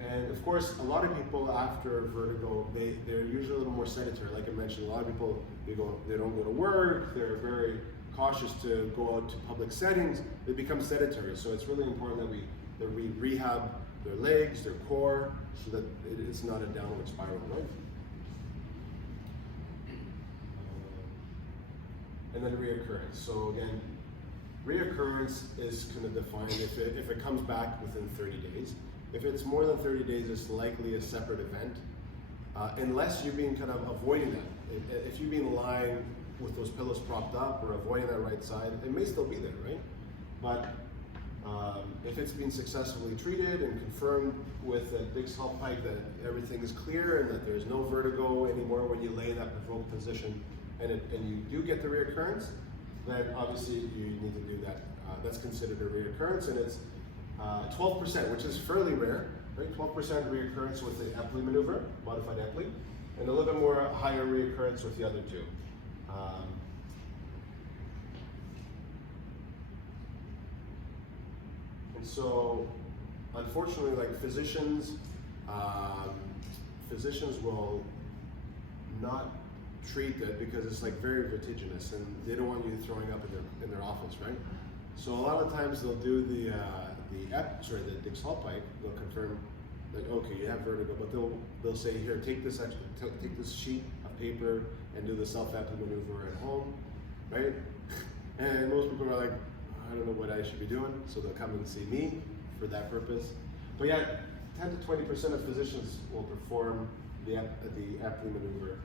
And of course, a lot of people after vertigo, they're usually a little more sedentary. Like I mentioned, a lot of people, they don't go to work, they're very cautious to go out to public settings, they become sedentary. So it's really important that we rehab their legs, their core, so that it's not a downward spiral, right? And then reoccurrence. So again, reoccurrence is kind of defined if it comes back within 30 days. If it's more than 30 days, it's likely a separate event, unless you've been kind of avoiding that. If you've been lying with those pillows propped up or avoiding that right side, it may still be there, right? But if it's been successfully treated and confirmed with a big health pipe that everything is clear and that there's no vertigo anymore when you lay in that provoked position, and you do get the reoccurrence, then obviously you need to do that. That's considered a reoccurrence, and it's 12%, which is fairly rare. right? 12% reoccurrence with the Epley maneuver, modified Epley, and a little bit more higher reoccurrence with the other two. And so, unfortunately, like physicians will not treat it because it's like very vertiginous, and they don't want you throwing up in their office, right? So a lot of times they'll do the Dix Hall pipe. They'll confirm that okay, you have vertigo, but they'll say here, take this sheet of paper and do the self-Epley maneuver at home, right? And most people are like, I don't know what I should be doing, so they'll come and see me for that purpose. But yeah, 10 to 20% of physicians will perform the Epley maneuver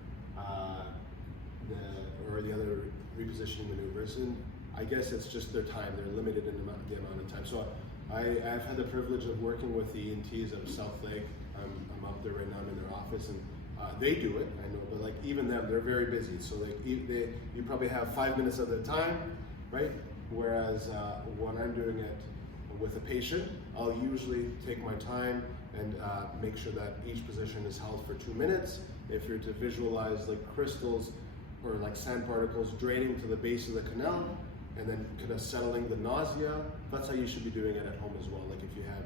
or the other repositioning maneuvers, and I guess it's just their time. They're limited in the amount of time. So I've had the privilege of working with the ENTs out of South Lake. I'm out there right now in their office, and they do it, I know, but like even them, they're very busy. So like you probably have 5 minutes of their time, right? Whereas when I'm doing it with a patient, I'll usually take my time and make sure that each position is held for 2 minutes. If you're to visualize like crystals or like sand particles draining to the base of the canal and then kind of settling the nausea, that's how you should be doing it at home as well. Like if you have,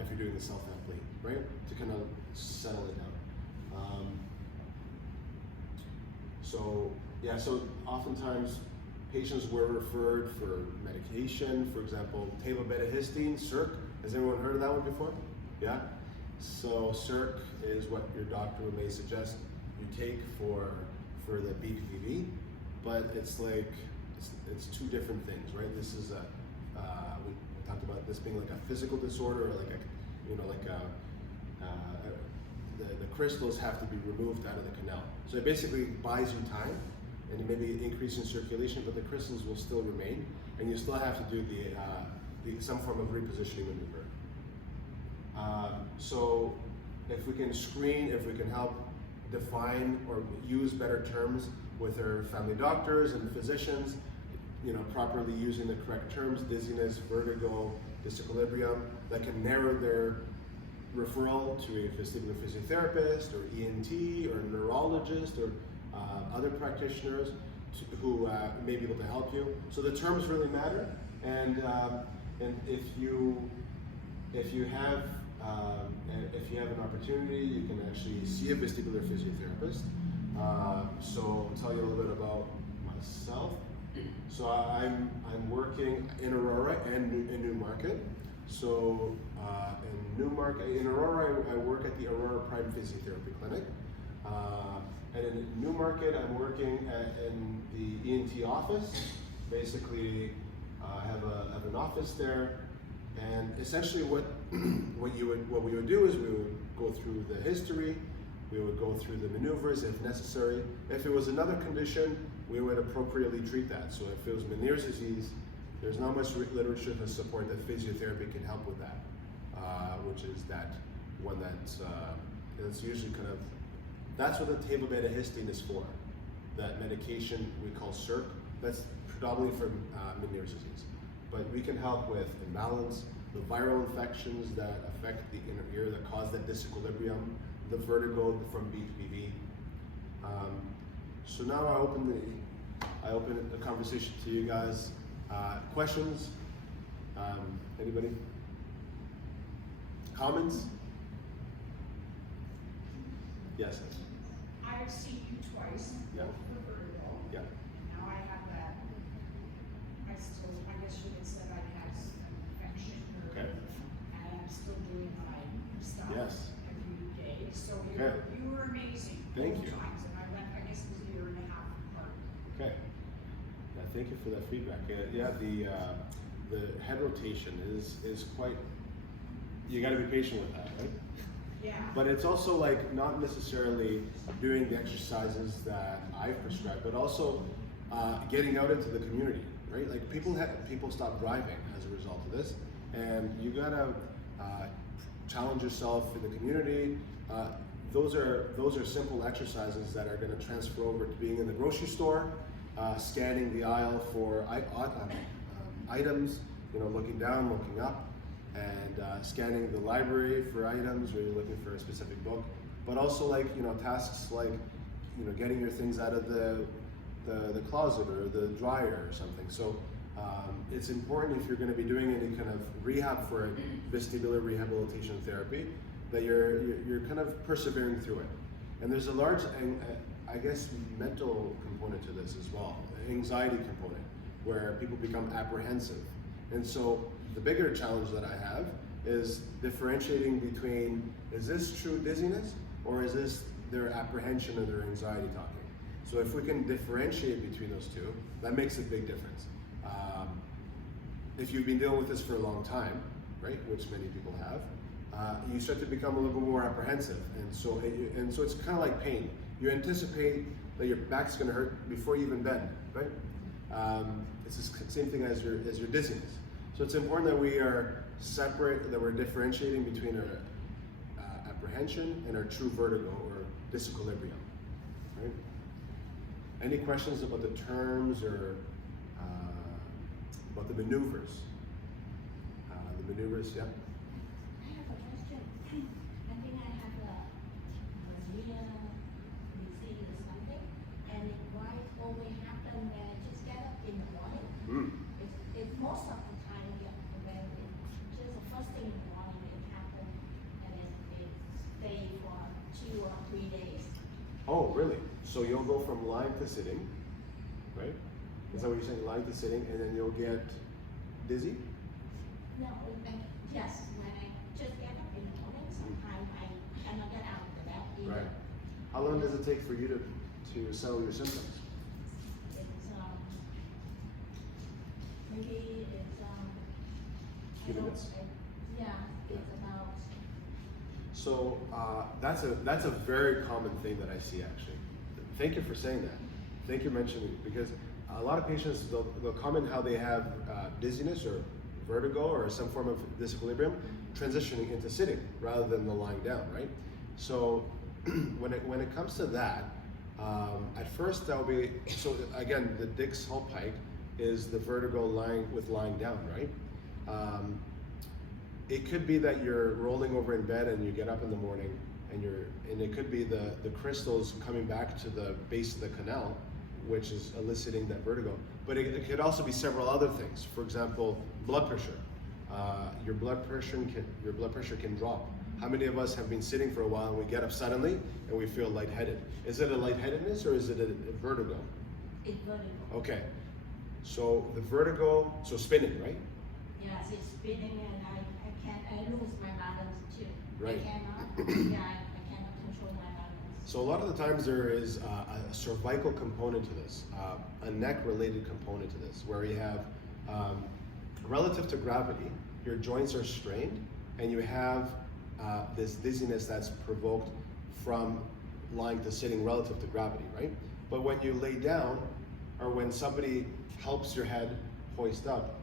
if you're doing the self-Epley, right? To kind of settle it down. So yeah, so oftentimes patients were referred for medication, for example, tavobetahistine, CERC. Has anyone heard of that one before? Yeah? So CERC is what your doctor may suggest you take for the BPPV, but it's like, it's two different things, right? This is we talked about this being like a physical disorder, or like the crystals have to be removed out of the canal. So it basically buys you time, and you maybe increase in circulation, but the crystals will still remain, and you still have to do some form of repositioning maneuver. So if we can screen, if we can help define or use better terms with our family doctors and physicians, properly using the correct terms, dizziness, vertigo, disequilibrium, that can narrow their referral to a vestibular physiotherapist or ENT or neurologist or other practitioners who may be able to help you. So the terms really matter, and if you have an opportunity, you can actually see a vestibular physiotherapist. So I'll tell you a little bit about myself. So I'm working in Aurora and in Newmarket. So in Aurora, I work at the Aurora Prime Physiotherapy Clinic. And in Newmarket, I'm working in the ENT office. Basically, I have an office there, and essentially what we would do is we would go through the history, we would go through the maneuvers if necessary. If it was another condition, we would appropriately treat that. So if it was Meniere's disease, there's not much literature to support that physiotherapy can help with that, which is that one that's usually kind of, that's what the tavobetahistine is for. That medication we call CERC, that's predominantly for Meniere's disease. But we can help with imbalance, the viral infections that affect the inner ear that cause that disequilibrium, the vertigo from BPPV. So now I open the conversation to you guys. Questions? Anybody? Comments? Yes. I've seen you twice, Yeah. both for vertigo. Yeah. And now I have that, I guess you could say I had an infection or, Okay. and I'm still doing my stuff Yes. every day. So Okay. you were amazing Thank both you. times, and I went, I guess it was a year and a half apart. Okay. Yeah, thank you for that feedback. Yeah, the head rotation is quite. You got to be patient with that, right? Yeah. But it's also like not necessarily doing the exercises that I've prescribed, but also getting out into the community, right? Like people stop driving as a result of this, and you gotta challenge yourself in the community. Those are simple exercises that are going to transfer over to being in the grocery store, scanning the aisle for items, looking down, looking up. and scanning the library for items, where you're looking for a specific book, but also like, you know, tasks like, you know, getting your things out of the closet or the dryer or something. So it's important, if you're going to be doing any kind of rehab for vestibular rehabilitation therapy, that you're kind of persevering through it. And there's a large, I guess, mental component to this as well, anxiety component, where people become apprehensive. And so the bigger challenge that I have is differentiating between, is this true dizziness, or is this their apprehension or their anxiety talking? So if we can differentiate between those two, that makes a big difference. If you've been dealing with this for a long time, right, which many people have, you start to become a little bit more apprehensive, and so it's kind of like pain. You anticipate that your back's going to hurt before you even bend, right? It's the same thing as your dizziness. So it's important that we are separate, that we're differentiating between our apprehension and our true vertigo or disequilibrium, right? Any questions about the terms or about the maneuvers? The maneuvers, yeah. I have a question. I think I have a severe disease or something, and why it always happen when I just get up in the morning. It most of the time, yeah, when it just the first thing in the morning it happens, and it stay for 2 or 3 days. Oh, really? So you'll go from lying to sitting, right? Is that what you're saying? Lying to sitting, and then you'll get dizzy? No, yes, when I just get up in the morning, sometimes I cannot get out of the bed either. Right. How long does it take for you to settle your symptoms? It's maybe it's Few minutes? Yeah, it's about. So that's a very common thing that I see, actually. Thank you for saying that. Thank you for mentioning it, because a lot of patients, they'll comment how they have dizziness or vertigo or some form of disequilibrium transitioning into sitting rather than the lying down, right? So when it comes to that, at first that'll be, so again, the Dix-Hallpike is the vertigo lying down, right? It could be that you're rolling over in bed and you get up in the morning and it could be the crystals coming back to the base of the canal, which is eliciting that vertigo. But it could also be several other things. For example, blood pressure. Your blood pressure can drop. How many of us have been sitting for a while and we get up suddenly and we feel lightheaded? Is it a lightheadedness or is it a vertigo? It's vertigo. Okay. So the vertigo, so spinning, right? Yes, it's spinning and I lose my balance too. Right. I cannot control my balance. So a lot of the times there is a cervical component to this, a neck-related component to this, where you have, relative to gravity, your joints are strained, and you have this dizziness that's provoked from lying to sitting relative to gravity, right? But when you lay down, or when somebody helps your head hoist up,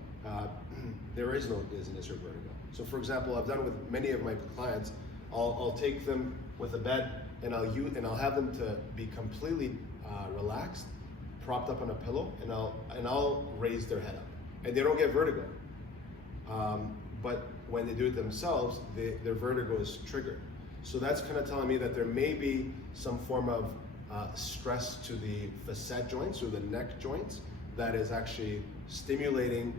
there is no dizziness or vertigo. So for example, I've done with many of my clients, I'll take them with a bed and I'll have them to be completely relaxed, propped up on a pillow, and I'll raise their head up, and they don't get vertigo. But when they do it themselves, their vertigo is triggered. So that's kind of telling me that there may be some form of stress to the facet joints or the neck joints that is actually stimulating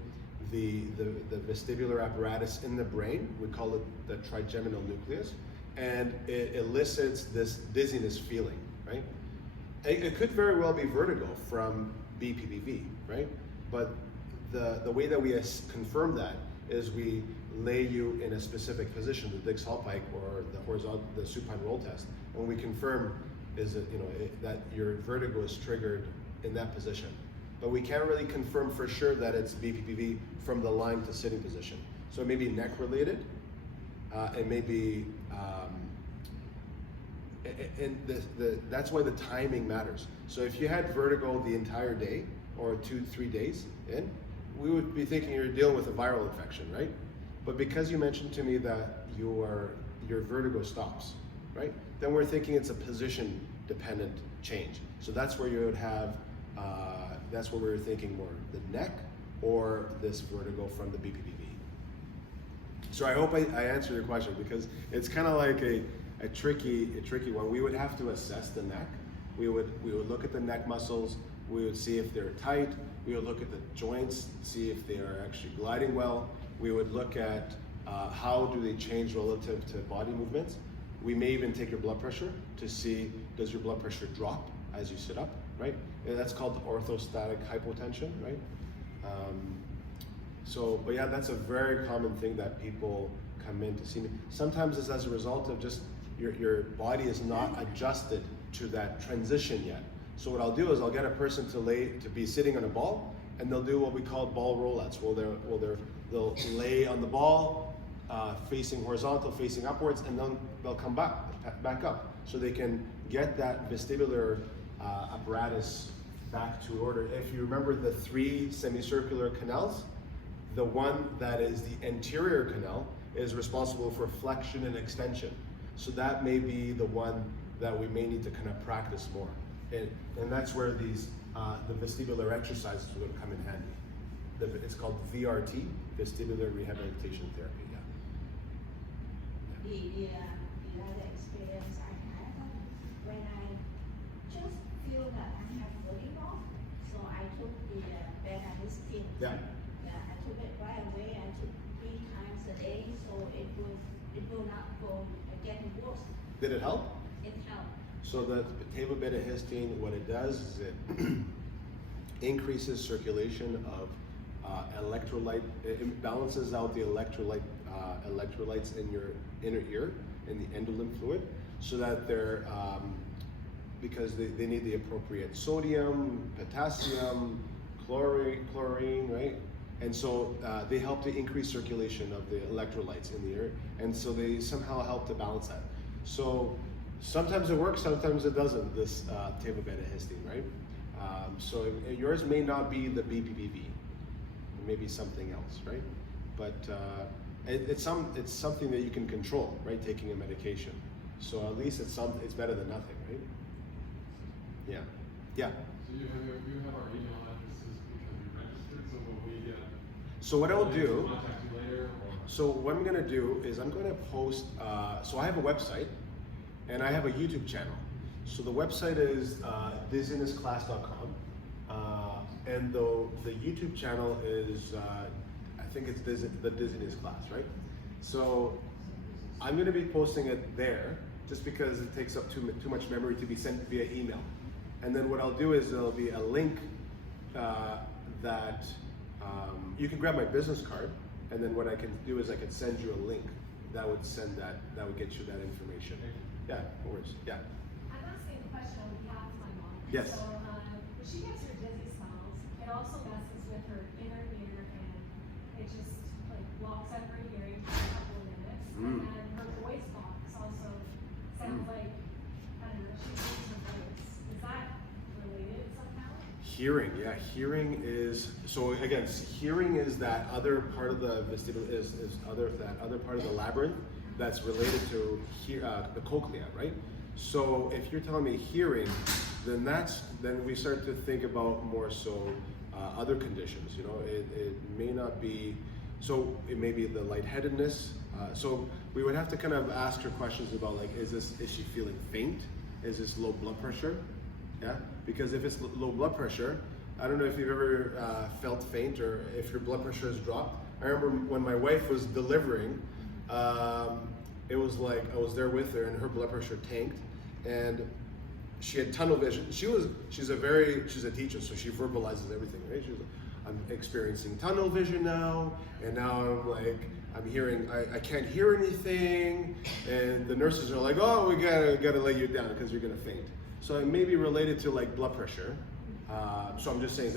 the vestibular apparatus in the brain. We call it the trigeminal nucleus, and it elicits this dizziness feeling, right? It could very well be vertigo from BPPV, right? But the way that we confirm that is we lay you in a specific position, the Dix-Hallpike or the supine roll test, and we confirm is that that your vertigo is triggered in that position. But we can't really confirm for sure that it's BPPV from the lying to sitting position. So it may be neck related, it may be, that's why the timing matters. So if you had vertigo the entire day or 2-3 days in, we would be thinking you're dealing with a viral infection, right? But because you mentioned to me that your vertigo stops, right? Then we're thinking it's a position dependent change. So that's where you would have, that's what we were thinking more, the neck or this vertigo from the BPPV. So I hope I answered your question, because it's kind of like a tricky one. We would have to assess the neck. We would look at the neck muscles. We would see if they're tight. We would look at the joints, see if they are actually gliding well. We would look at how do they change relative to body movements. We may even take your blood pressure to see, does your blood pressure drop as you sit up, right? And that's called orthostatic hypotension, right? But yeah, that's a very common thing that people come in to see me. Sometimes it's as a result of just your body is not adjusted to that transition yet. So what I'll do is I'll get a person to be sitting on a ball, and they'll do what we call ball rollouts. They'll lay on the ball, facing horizontal, facing upwards, and then they'll come back up, so they can get that vestibular apparatus back to order. If you remember the 3 semicircular canals, the one that is the anterior canal is responsible for flexion and extension. So that may be the one that we may need to kind of practice more. And that's where these the vestibular exercises will come in handy. It's called VRT, Vestibular Rehabilitation Therapy. The other experience I had when I just feel that I have vertigo, so I took the beta-histine. Yeah. I took it right away. I took 3 times a day, so it will not go getting worse. Did it help? It helped. So the table beta-histine, what it does is it increases circulation of electrolyte. It balances out the electrolytes in your inner ear, in the endolymph fluid, so that they're because they need the appropriate sodium, potassium, chlorine, right? And so they help to increase circulation of the electrolytes in the ear, and so they somehow help to balance that. So sometimes it works, sometimes it doesn't, this table beta-histine, right? So yours may not be the BPPV, it may be something else, right? But it's something that you can control, right? Taking a medication. So at least it's better than nothing, right? Yeah. Yeah. So you have our email addresses because we registered, so will we get... So what I'll do, contact you later, or? so what I'm gonna do is I'm gonna post, so I have a website and I have a YouTube channel. So the website is dizzinessclass.com, and the YouTube channel is, I think it's the Dizziness Class, right? So I'm gonna be posting it there just because it takes up too much memory to be sent via email. And then what I'll do is there'll be a link that you can grab my business card, and then what I can do is I can send you a link that would get you that information. Yeah, no worries. Yeah. I'm asking a question on behalf of my mom. Yes. So when she gets her dizzy spells, it also messes with her inner ear, and it just like blocks out her hearing for a couple of minutes. Mm. And her voice box also sounds like, I don't know, she loses her voice. Is that related somehow? Hearing, yeah, hearing is, so again, hearing is that other part of the vestibular, that other part of the labyrinth that's related to the cochlea, right? So if you're telling me hearing, then we start to think about more so other conditions, you know, it may not be, so it may be the lightheadedness, so we would have to kind of ask her questions about like, is she feeling faint? Is this low blood pressure? Yeah, because if it's low blood pressure, I don't know if you've ever felt faint or if your blood pressure has dropped. I remember when my wife was delivering, it was like I was there with her and her blood pressure tanked, and she had tunnel vision. She's a teacher, so she verbalizes everything, right? She was like, I'm experiencing tunnel vision now, and now I'm hearing, I can't hear anything, and the nurses are like, oh, we gotta lay you down because you're gonna faint. So it may be related to like blood pressure. So I'm just saying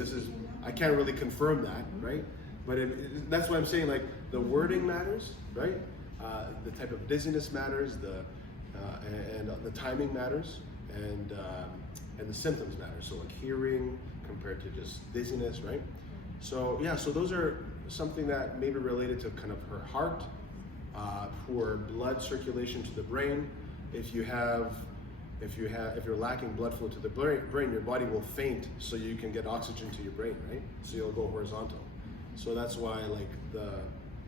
I can't really confirm that, right? But that's what I'm saying, like the wording matters, right? The type of dizziness matters, and the timing matters, and the symptoms matter. So like hearing compared to just dizziness, right? So yeah, so those are something that may be related to kind of her heart, poor blood circulation to the brain. If you're lacking blood flow to the brain, your body will faint so you can get oxygen to your brain, right? So you'll go horizontal. So that's why like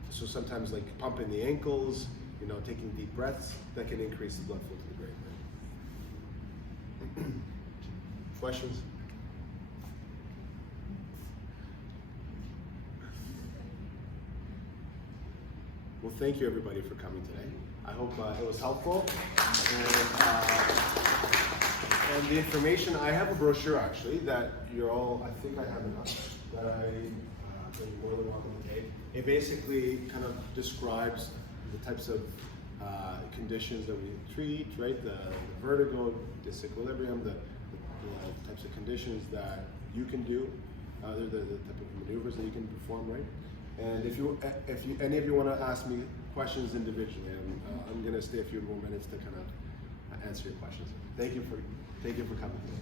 So sometimes like pumping the ankles, you know, taking deep breaths, that can increase the blood flow to the brain. Questions? Well, thank you everybody for coming today. I hope it was helpful. And the information, I have a brochure actually that you're all, I think I have enough, that you're more than welcome to take. It basically kind of describes the types of conditions that we treat, right? The vertigo, disequilibrium, the types of conditions that you can do, the type of maneuvers that you can perform, right? And if any of you want to ask me questions individually, I'm going to stay a few more minutes to kind of answer your questions. Thank you for coming today.